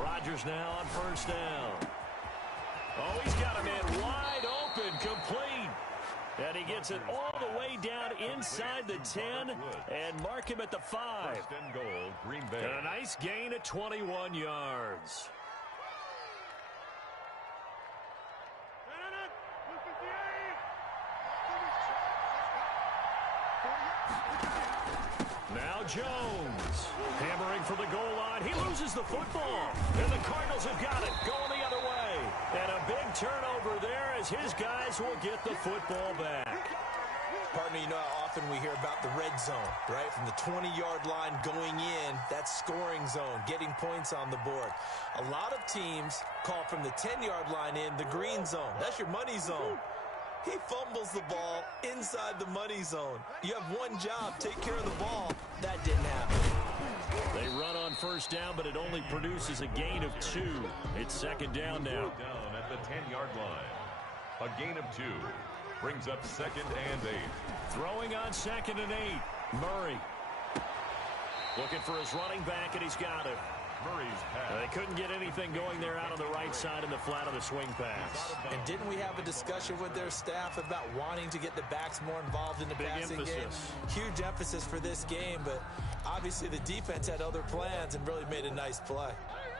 Rodgers now on first down. Oh, he's got him in wide open, complete. And he gets it all the way down inside the 10 and mark him at the 5. First and goal, Green Bay. And a nice gain of 21 yards. Now Jones, hammering for the goal line. He loses the football, and the Cardinals have got it, going the other way. And a big turnover there as his guys will get the football back. Partner, you know how often we hear about the red zone, right? From the 20-yard line going in, that's scoring zone, getting points on the board. A lot of teams call from the 10-yard line in the green zone. That's your money zone. He fumbles the ball inside the money zone. You have one job, take care of the ball. That didn't happen. They run on first down, but it only produces a gain of 2. It's 2nd down now. Down at the 10-yard line. A gain of 2 brings up 2nd and 8. Throwing on 2nd and 8. Murray. Looking for his running back, and he's got it. Murray's pass. They couldn't get anything going there out on the right side in the flat of the swing pass. And didn't we have a discussion with their staff about wanting to get the backs more involved in the passing game? Huge emphasis for this game, but obviously the defense had other plans and really made a nice play.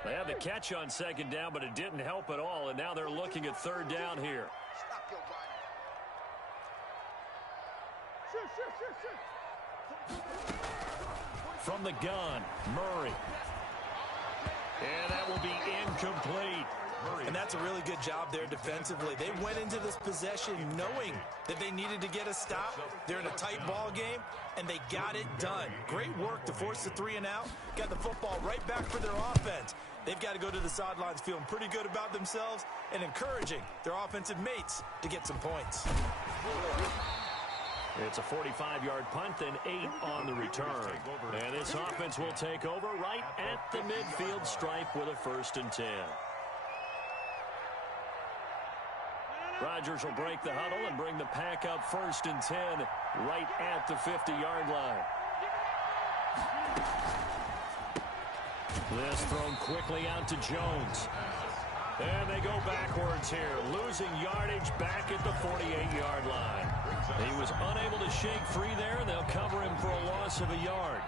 They had the catch on 2nd down, but it didn't help at all, and now they're looking at 3rd down here. From the gun, Murray. And that will be incomplete. And that's a really good job there defensively. They went into this possession knowing that they needed to get a stop. They're in a tight ball game, and they got it done. Great work to force the 3 and out. Got the football right back for their offense. They've got to go to the sidelines feeling pretty good about themselves and encouraging their offensive mates to get some points. It's a 45-yard punt, then 8 on the return. And this offense will take over right at the midfield stripe with a 1st and 10. Rodgers will break the huddle and bring the pack up 1st and 10 right at the 50-yard line. This thrown quickly out to Jones. And they go backwards here, losing yardage back at the 48-yard line. He was unable to shake free there, and they'll cover him for a loss of a yard.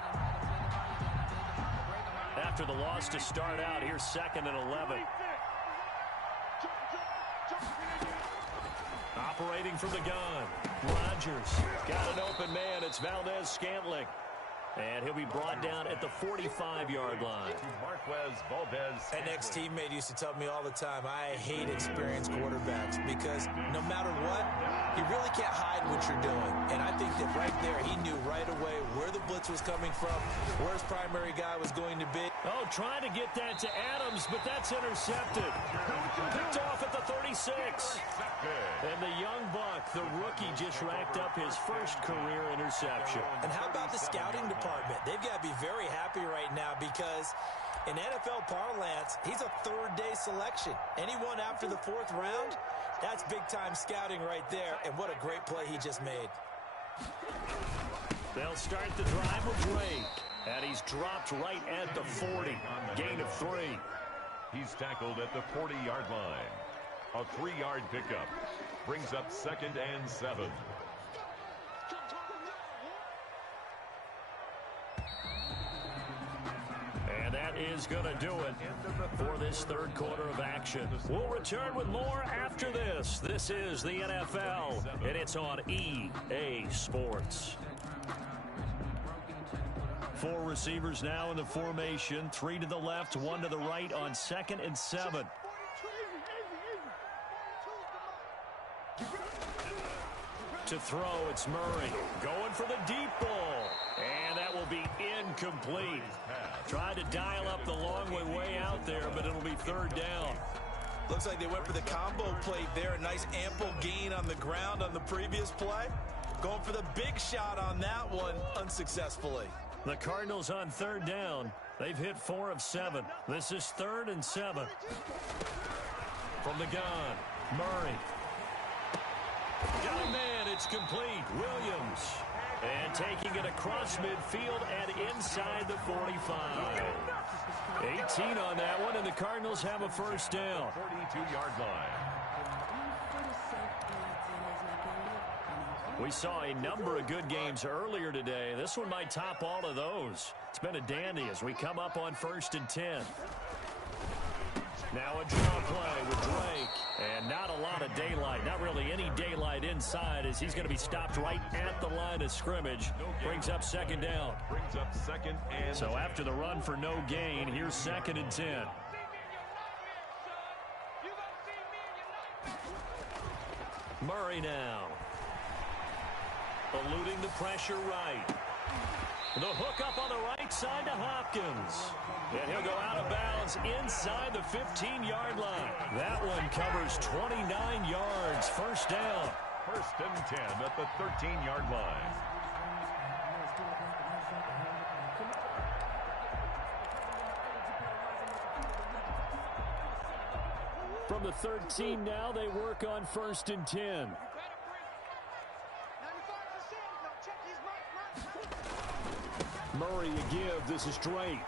After the loss to start out, here's 2nd and 11. Operating from the gun, Rodgers got an open man. It's Valdez-Scantling. And he'll be brought down at the 45-yard line. Marquez Valdez. An ex-teammate used to tell me all the time, I hate experienced quarterbacks because no matter what, you really can't hide what you're doing. And I think that right there, he knew right away where the blitz was coming from, where his primary guy was going to be. Oh, trying to get that to Adams, but that's intercepted. Picked off at the 36. And the young buck, the rookie, just racked up his first career interception. And how about the scouting department? They've got to be very happy right now because in NFL parlance, he's a 3rd-day selection. Anyone after the 4th round, that's big-time scouting right there. And what a great play he just made. They'll start the drive with Drake. And he's dropped right at the 40. Gain of 3. He's tackled at the 40-yard line. A 3-yard pickup brings up 2nd and 7. that is going to do it for this third quarter of action. We'll return with more after this. This is the NFL, and it's on EA Sports. 4 receivers now in the formation. 3 to the left, 1 to the right on 2nd and 7. To throw, it's Murray. Going for the deep ball. And that will be incomplete. Tried to dial up the long way out there, but it'll be 3rd down. Looks like they went for the combo plate there. A nice ample gain on the ground on the previous play. Going for the big shot on that one unsuccessfully. The Cardinals on 3rd down. They've hit 4 of 7. This is 3rd and 7. From the gun, Murray. Got a man, it's complete. Williams. And taking it across midfield and inside the 45. 18 on that one, and the Cardinals have a 1st down. 42-yard line. We saw a number of good games earlier today. This one might top all of those. It's been a dandy as we come up on 1st and 10. Now a draw play with Drake. And not a lot of daylight. Not really any daylight inside as he's going to be stopped right at the line of scrimmage. Brings up 2nd down. Brings up 2nd and... So after the run for no gain, here's 2nd and 10. Murray now. Eluding the pressure right. The hook up on the right side to Hopkins. And he'll go out of bounds inside the 15-yard line. That one covers 29 yards. 1st down. 1st and 10 at the 13-yard line. From the 13 now, they work on 1st and 10. Murray a give. This is Drake.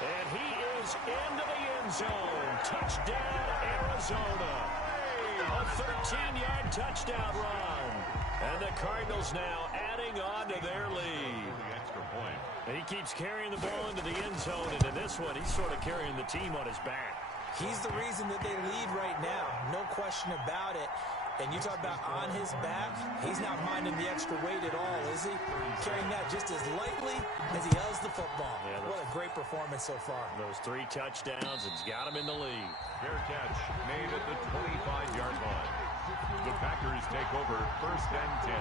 And he is into the end zone. Touchdown, Arizona. A 13-yard touchdown run. And the Cardinals now adding on to their lead. The extra point. And he keeps carrying the ball into the end zone. And in this one, he's sort of carrying the team on his back. He's the reason that they lead right now. No question about it. And you talk about on his back, he's not minding the extra weight at all, is he? Carrying that just as lightly as he does the football. Yeah, what a great performance so far. Those 3 touchdowns, it's got him in the lead. Fair catch made at the 25-yard line. The Packers take over 1st and 10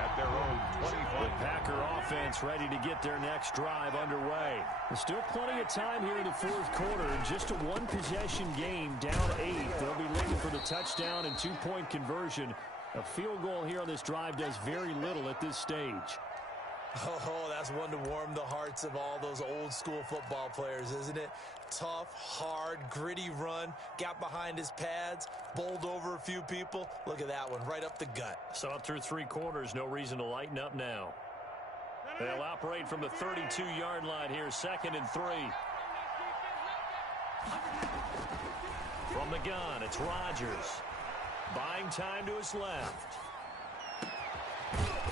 at their own 25. The Packer offense ready to get their next drive underway. There's still plenty of time here in the 4th quarter. Just a 1-possession game, down 8. They'll be looking for the touchdown and 2-point conversion. A field goal here on this drive does very little at this stage. Oh, that's one to warm the hearts of all those old school football players, isn't it? Tough, hard, gritty run, got behind his pads, bowled over a few people. Look at that one, right up the gut. Saw it through 3 quarters, no reason to lighten up now. They'll operate from the 32-yard line here, 2nd and 3. From the gun, it's Rodgers. Buying time to his left.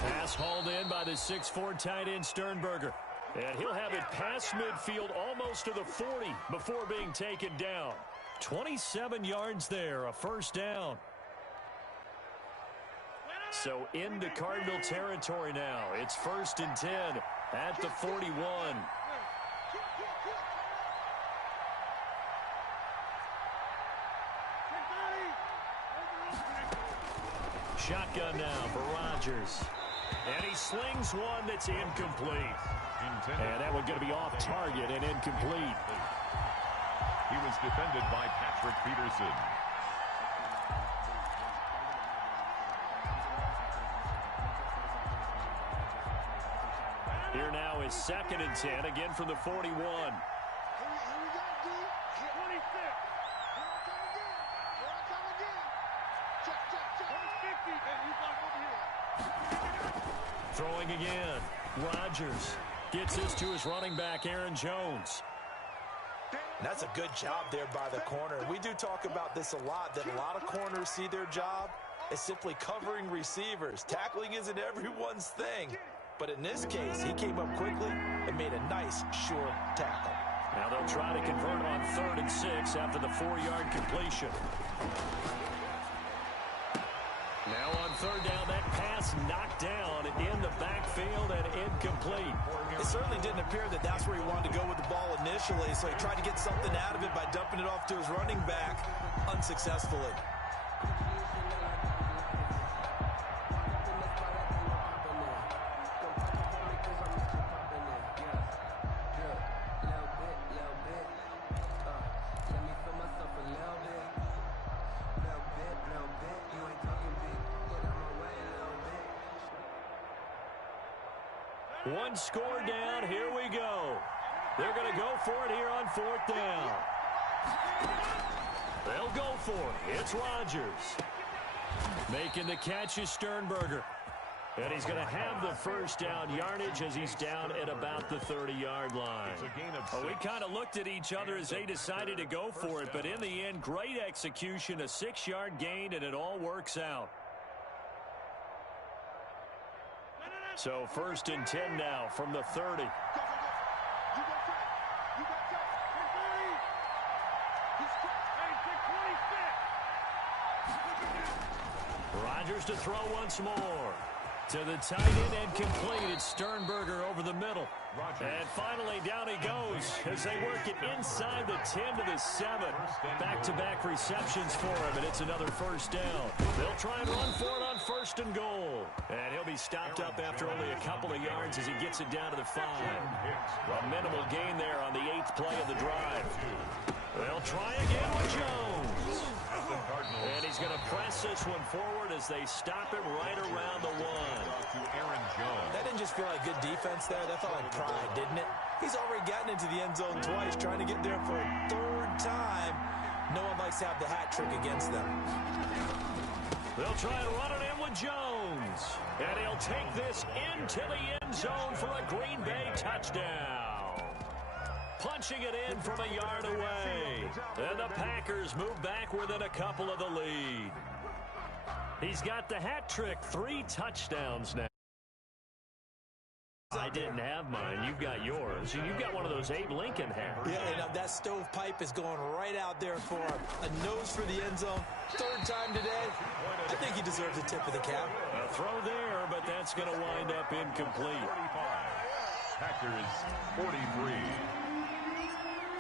Pass hauled in by the 6'4" tight end Sternberger. And he'll have it past midfield almost to the 40 before being taken down. 27 yards there, a 1st down. So into Cardinal territory now. It's 1st and 10 at the 41. Shotgun now for Rodgers. And he slings one that's incomplete. And that one going to be off target and incomplete. He was defended by Patrick Peterson. Here now is 2nd and 10, again from the 41. Throwing again. Rodgers gets this to his running back, Aaron Jones. That's a good job there by the corner. We do talk about this a lot, that a lot of corners see their job as simply covering receivers. Tackling isn't everyone's thing. But in this case, he came up quickly and made a nice, sure tackle. Now they'll try to convert on 3rd and 6 after the 4-yard completion. Now on 3rd down, that pass knocked down in the backfield and incomplete. It certainly didn't appear that that's where he wanted to go with the ball initially, so he tried to get something out of it by dumping it off to his running back unsuccessfully. One score down. Here we go. They're going to go for it here on 4th down. They'll go for it. It's Rodgers. Making the catch is Sternberger. And he's going to have the first down yardage as he's down at about the 30-yard line. Well, we kind of looked at each other as they decided to go for it, but in the end, great execution, a 6-yard gain, and it all works out. So 1st and 10 now from the 30. Rodgers to throw once more. To the tight end and complete. It's Sternberger over the middle. And finally down he goes as they work it inside the 10 to the 7. Back-to-back receptions for him, and it's another first down. They'll try and run for it on 1st and goal. And he'll be stopped up after only a couple of yards as he gets it down to the 5. A minimal gain there on the 8th play of the drive. They'll try again with Jones. And he's going to press this one forward as they stop him right around the 1. That didn't just feel like good defense there. That felt like pride, didn't it? He's already gotten into the end zone twice, trying to get there for a 3rd time. No one likes to have the hat trick against them. They'll try and run it in with Jones. And he'll take this into the end zone for a Green Bay touchdown. Punching it in from a yard away. And the Packers move back within a couple of the lead. He's got the hat trick, 3 touchdowns now. I didn't have mine. You've got yours. And you've got one of those Abe Lincoln hats. Yeah, and that stovepipe is going right out there for a nose for the end zone. 3rd time today. I think he deserves a tip of the cap. A throw there, but that's going to wind up incomplete. Packers 43.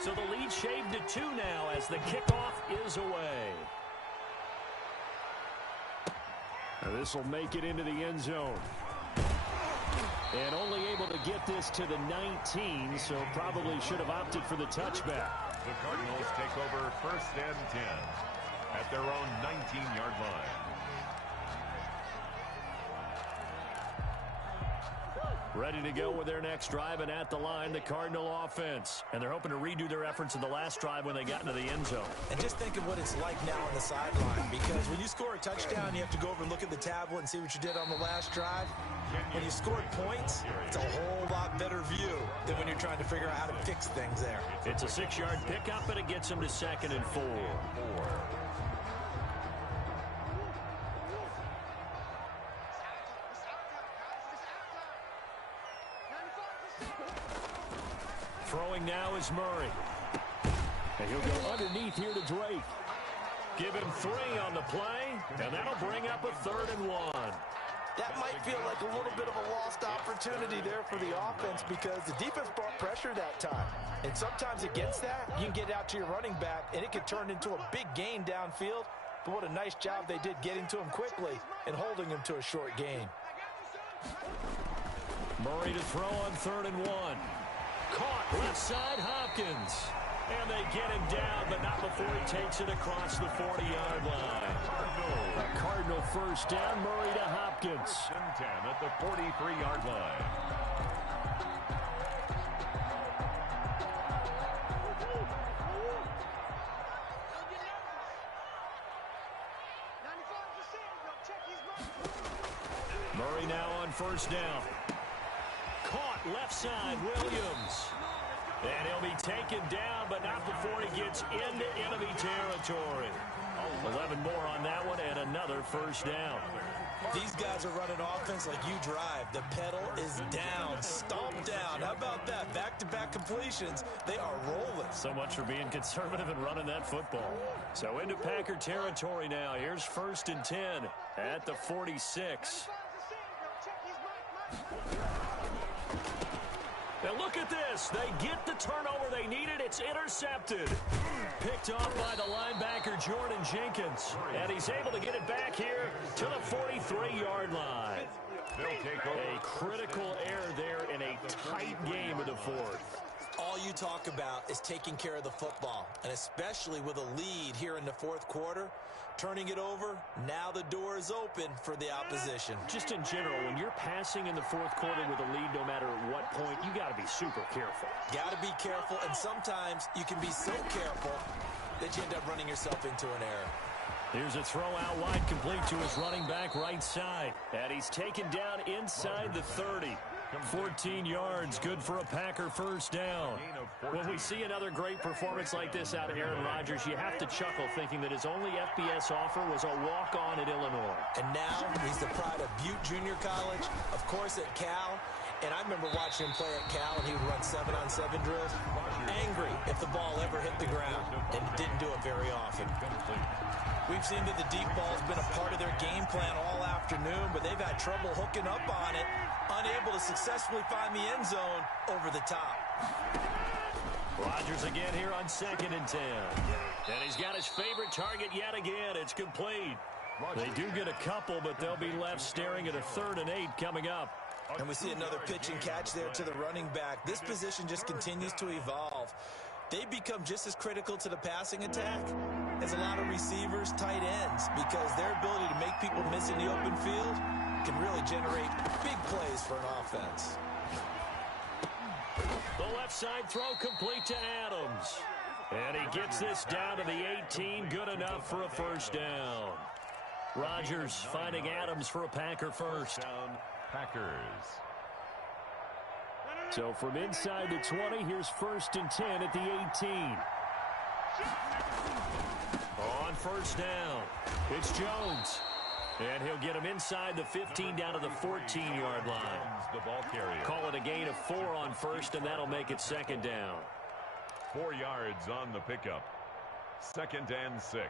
So the lead shaved to 2 now as the kickoff is away. Now this will make it into the end zone. And only able to get this to the 19, so probably should have opted for the touchback. The Cardinals take over 1st and 10 at their own 19-yard line. Ready to go with their next drive, and at the line, the Cardinal offense. And they're hoping to redo their efforts in the last drive when they got into the end zone. And just think of what it's like now on the sideline, because when you score a touchdown, you have to go over and look at the tablet and see what you did on the last drive. When you scored points, it's a whole lot better view than when you're trying to figure out how to fix things there. It's a 6-yard pickup, and it gets them to 2nd and 4. Throwing now is Murray. And he'll go underneath here to Drake. Give him 3 on the play, and that'll bring up a 3rd and 1. That might feel like a little bit of a lost opportunity there for the offense because the defense brought pressure that time. And sometimes against that, you can get out to your running back, and it could turn into a big gain downfield. But what a nice job they did getting to him quickly and holding him to a short gain. Murray to throw on 3rd and 1. Caught left side, Hopkins. And they get him down, but not before he takes it across the 40-yard line. A Cardinal first down, Murray to Hopkins. 10 at the 43-yard line. Murray now on first down. Caught left side, Williams. And he'll be taken down, but not before he gets into enemy territory. 11 more on that one and another first down. These guys are running offense like you drive. The pedal is down, stomped down. How about that? Back-to-back completions. They are rolling. So much for being conservative and running that football. So into Packer territory now. Here's 1st and 10 at the 46. Now look at this. They get the turnover they needed. It's intercepted. Picked off by the linebacker, Jordan Jenkins. And he's able to get it back here to the 43-yard line. A critical error there in a tight game of the fourth. All you talk about is taking care of the football, and especially with a lead here in the fourth quarter. Turning it over, now the door is open for the opposition. Just in general, when you're passing in the fourth quarter with a lead, no matter at what point, you got to be super careful. Got to be careful, and sometimes you can be so careful that you end up running yourself into an error. Here's a throw out wide, complete to his running back right side. And he's taken down inside the 30. 14 yards, good for a Packer first down. When we see another great performance like this out of Aaron Rodgers, you have to chuckle thinking that his only FBS offer was a walk-on at Illinois. And now he's the pride of Butte Junior College, of course at Cal. And I remember watching him play at Cal, and he would run 7-on-7 drills. Angry if the ball ever hit the ground, and didn't do it very often. We've seen that the deep ball's been a part of their game plan all afternoon, but they've had trouble hooking up on it, unable to successfully find the end zone over the top. Rodgers again here on 2nd and 10. And he's got his favorite target yet again. It's complete. They do get a couple, but they'll be left staring at a 3rd and 8 coming up. And we see another pitch and catch there to the running back. This position just continues to evolve. They become just as critical to the passing attack as a lot of receivers, tight ends, because their ability to make people miss in the open field can really generate big plays for an offense. The left side throw complete to Adams. And he gets this down to the 18, good enough for a first down. Rodgers finding Adams for a Packer first. Packers. So from inside the 20, here's 1st and 10 at the 18. On first down, it's Jones. And he'll get him inside the 15 down to the 14-yard line. The ball carrier. Call it a gain of 4 on first, and that'll make it 2nd down. 4 yards on the pickup. 2nd and 6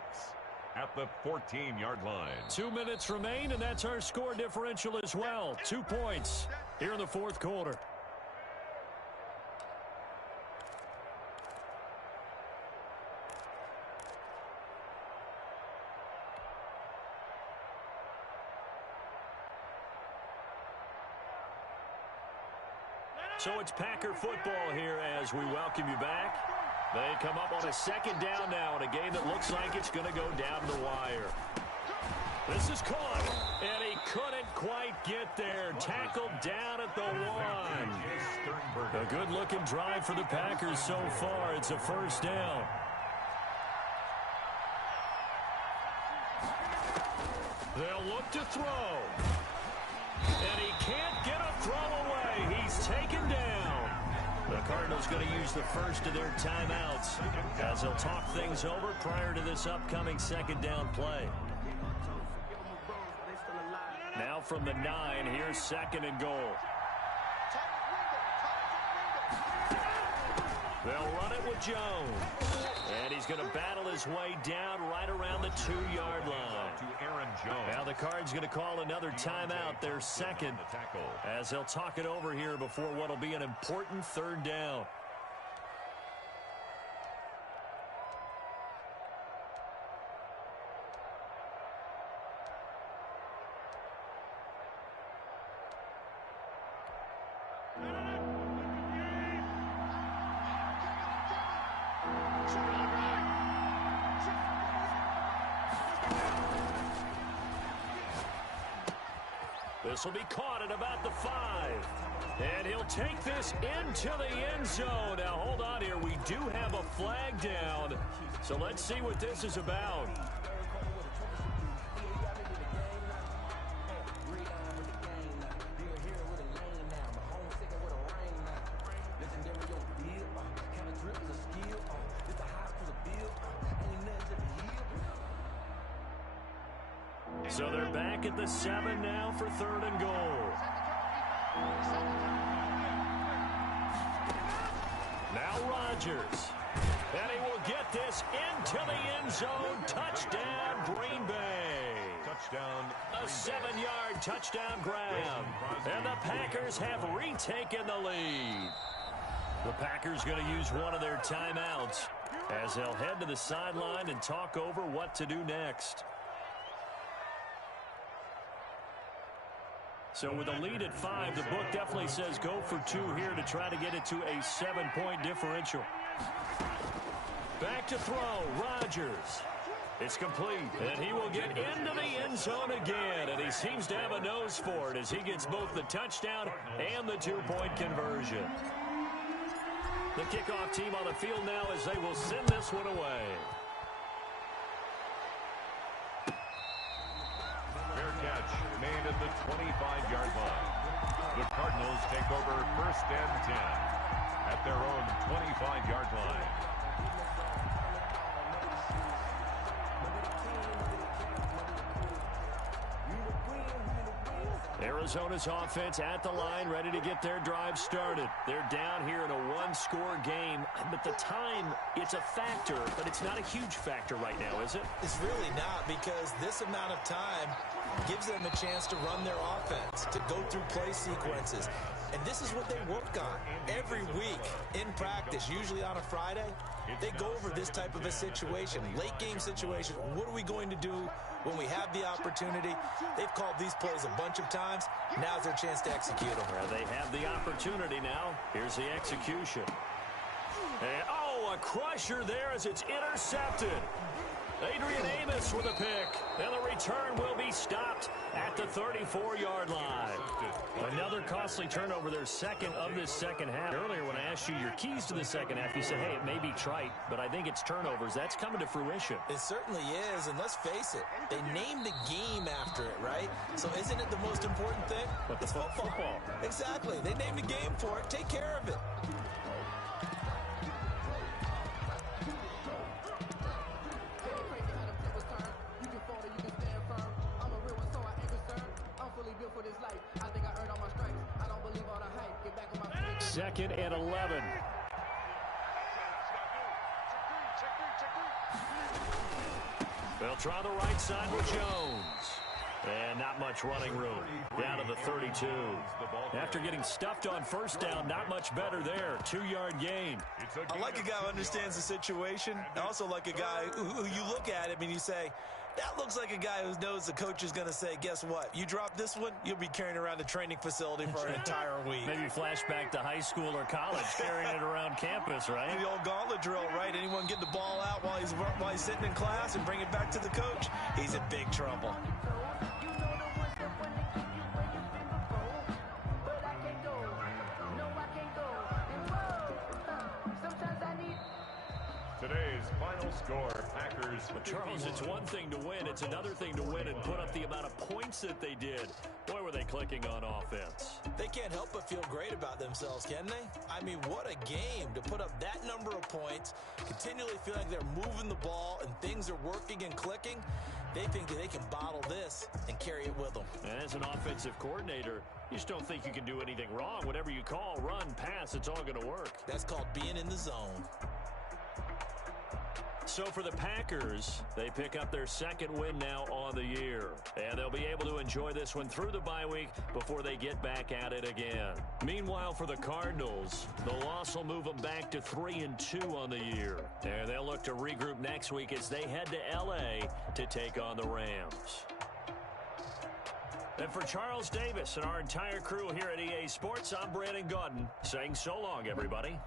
at the 14-yard line. 2 minutes remain, and that's our score differential as well. 2 points here in the fourth quarter. So it's Packer football here as we welcome you back. They come up on a 2nd down now in a game that looks like it's going to go down the wire. This is caught, and he couldn't quite get there. Tackled down at the 1. A good-looking drive for the Packers so far. It's a first down. They'll look to throw. And he can't get a throw away. He's taken down. The Cardinals going to use the first of their timeouts as they'll talk things over prior to this upcoming 2nd down play. Now from the 9, here's 2nd and goal. They'll run it with Jones. And he's going to battle his way down right around the 2-yard line. To Aaron Jones. Now the Cards going to call another timeout, their 2nd, as they'll talk it over here before what will be an important 3rd down. This will be caught at about the 5. And he'll take this into the end zone. Now, hold on here. We do have a flag down. So let's see what this is about. So they're back at the 7 now for 3rd and goal. Now Rodgers. And he will get this into the end zone. Touchdown, Green Bay. Touchdown. A 7-yard touchdown grab. And the Packers have retaken the lead. The Packers going to use one of their timeouts as they'll head to the sideline and talk over what to do next. So with a lead at 5, the book definitely says go for 2 here to try to get it to a 7-point differential. Back to throw, Rodgers. It's complete, and he will get into the end zone again, and he seems to have a nose for it as he gets both the touchdown and the 2-point conversion. The kickoff team on the field now as they will send this one away. Fair catch made at the 25-yard line. The Cardinals take over 1st and 10 at their own 25-yard line. Arizona's offense at the line, ready to get their drive started. They're down here in a 1-score game, but the time, it's a factor, but it's not a huge factor right now, is it? It's really not, because this amount of time gives them a chance to run their offense, to go through play sequences. And this is what they work on every week in practice, usually on a Friday. They go over this type of a situation, late game situation. What are we going to do when we have the opportunity? They've called these plays a bunch of times. Now's their chance to execute them. Well, they have the opportunity now. Here's the execution. And, oh, a crusher there as it's intercepted. Adrian Amos with a pick, and the return will be stopped at the 34-yard line. Another costly turnover, their second of this second half. Earlier when I asked you your keys to the second half, you said, hey, it may be trite, but I think it's turnovers. That's coming to fruition. It certainly is, and let's face it, they named the game after it, right? So isn't it the most important thing? It's football. Exactly. They named the game for it. Take care of it. Second and 11. They'll try the right side with Jones. And not much running room. Down to the 32. After getting stuffed on first down, not much better there. 2-yard gain. I like a guy who understands the situation. I also like a guy who you look at him and you say, that looks like a guy who knows the coach is going to say, guess what? You drop this one, you'll be carrying around the training facility for an entire week. Maybe flashback to high school or college, carrying it around campus, right? The old gauntlet drill, right? Anyone get the ball out while he's sitting in class and bring it back to the coach? He's in big trouble. Today's final score, Packers. But Charles, it's one thing to win. It's another thing to win and put up the amount of points that they did. Boy, were they clicking on offense. They can't help but feel great about themselves, can they? I mean, what a game to put up that number of points, continually feel like they're moving the ball and things are working and clicking. They think that they can bottle this and carry it with them. And as an offensive coordinator, you just don't think you can do anything wrong. Whatever you call, run, pass, it's all going to work. That's called being in the zone. So for the Packers, they pick up their second win now on the year. And they'll be able to enjoy this one through the bye week before they get back at it again. Meanwhile, for the Cardinals, the loss will move them back to 3-2 on the year. And they'll look to regroup next week as they head to L.A. to take on the Rams. And for Charles Davis and our entire crew here at EA Sports, I'm Brandon Gaudin saying so long, everybody.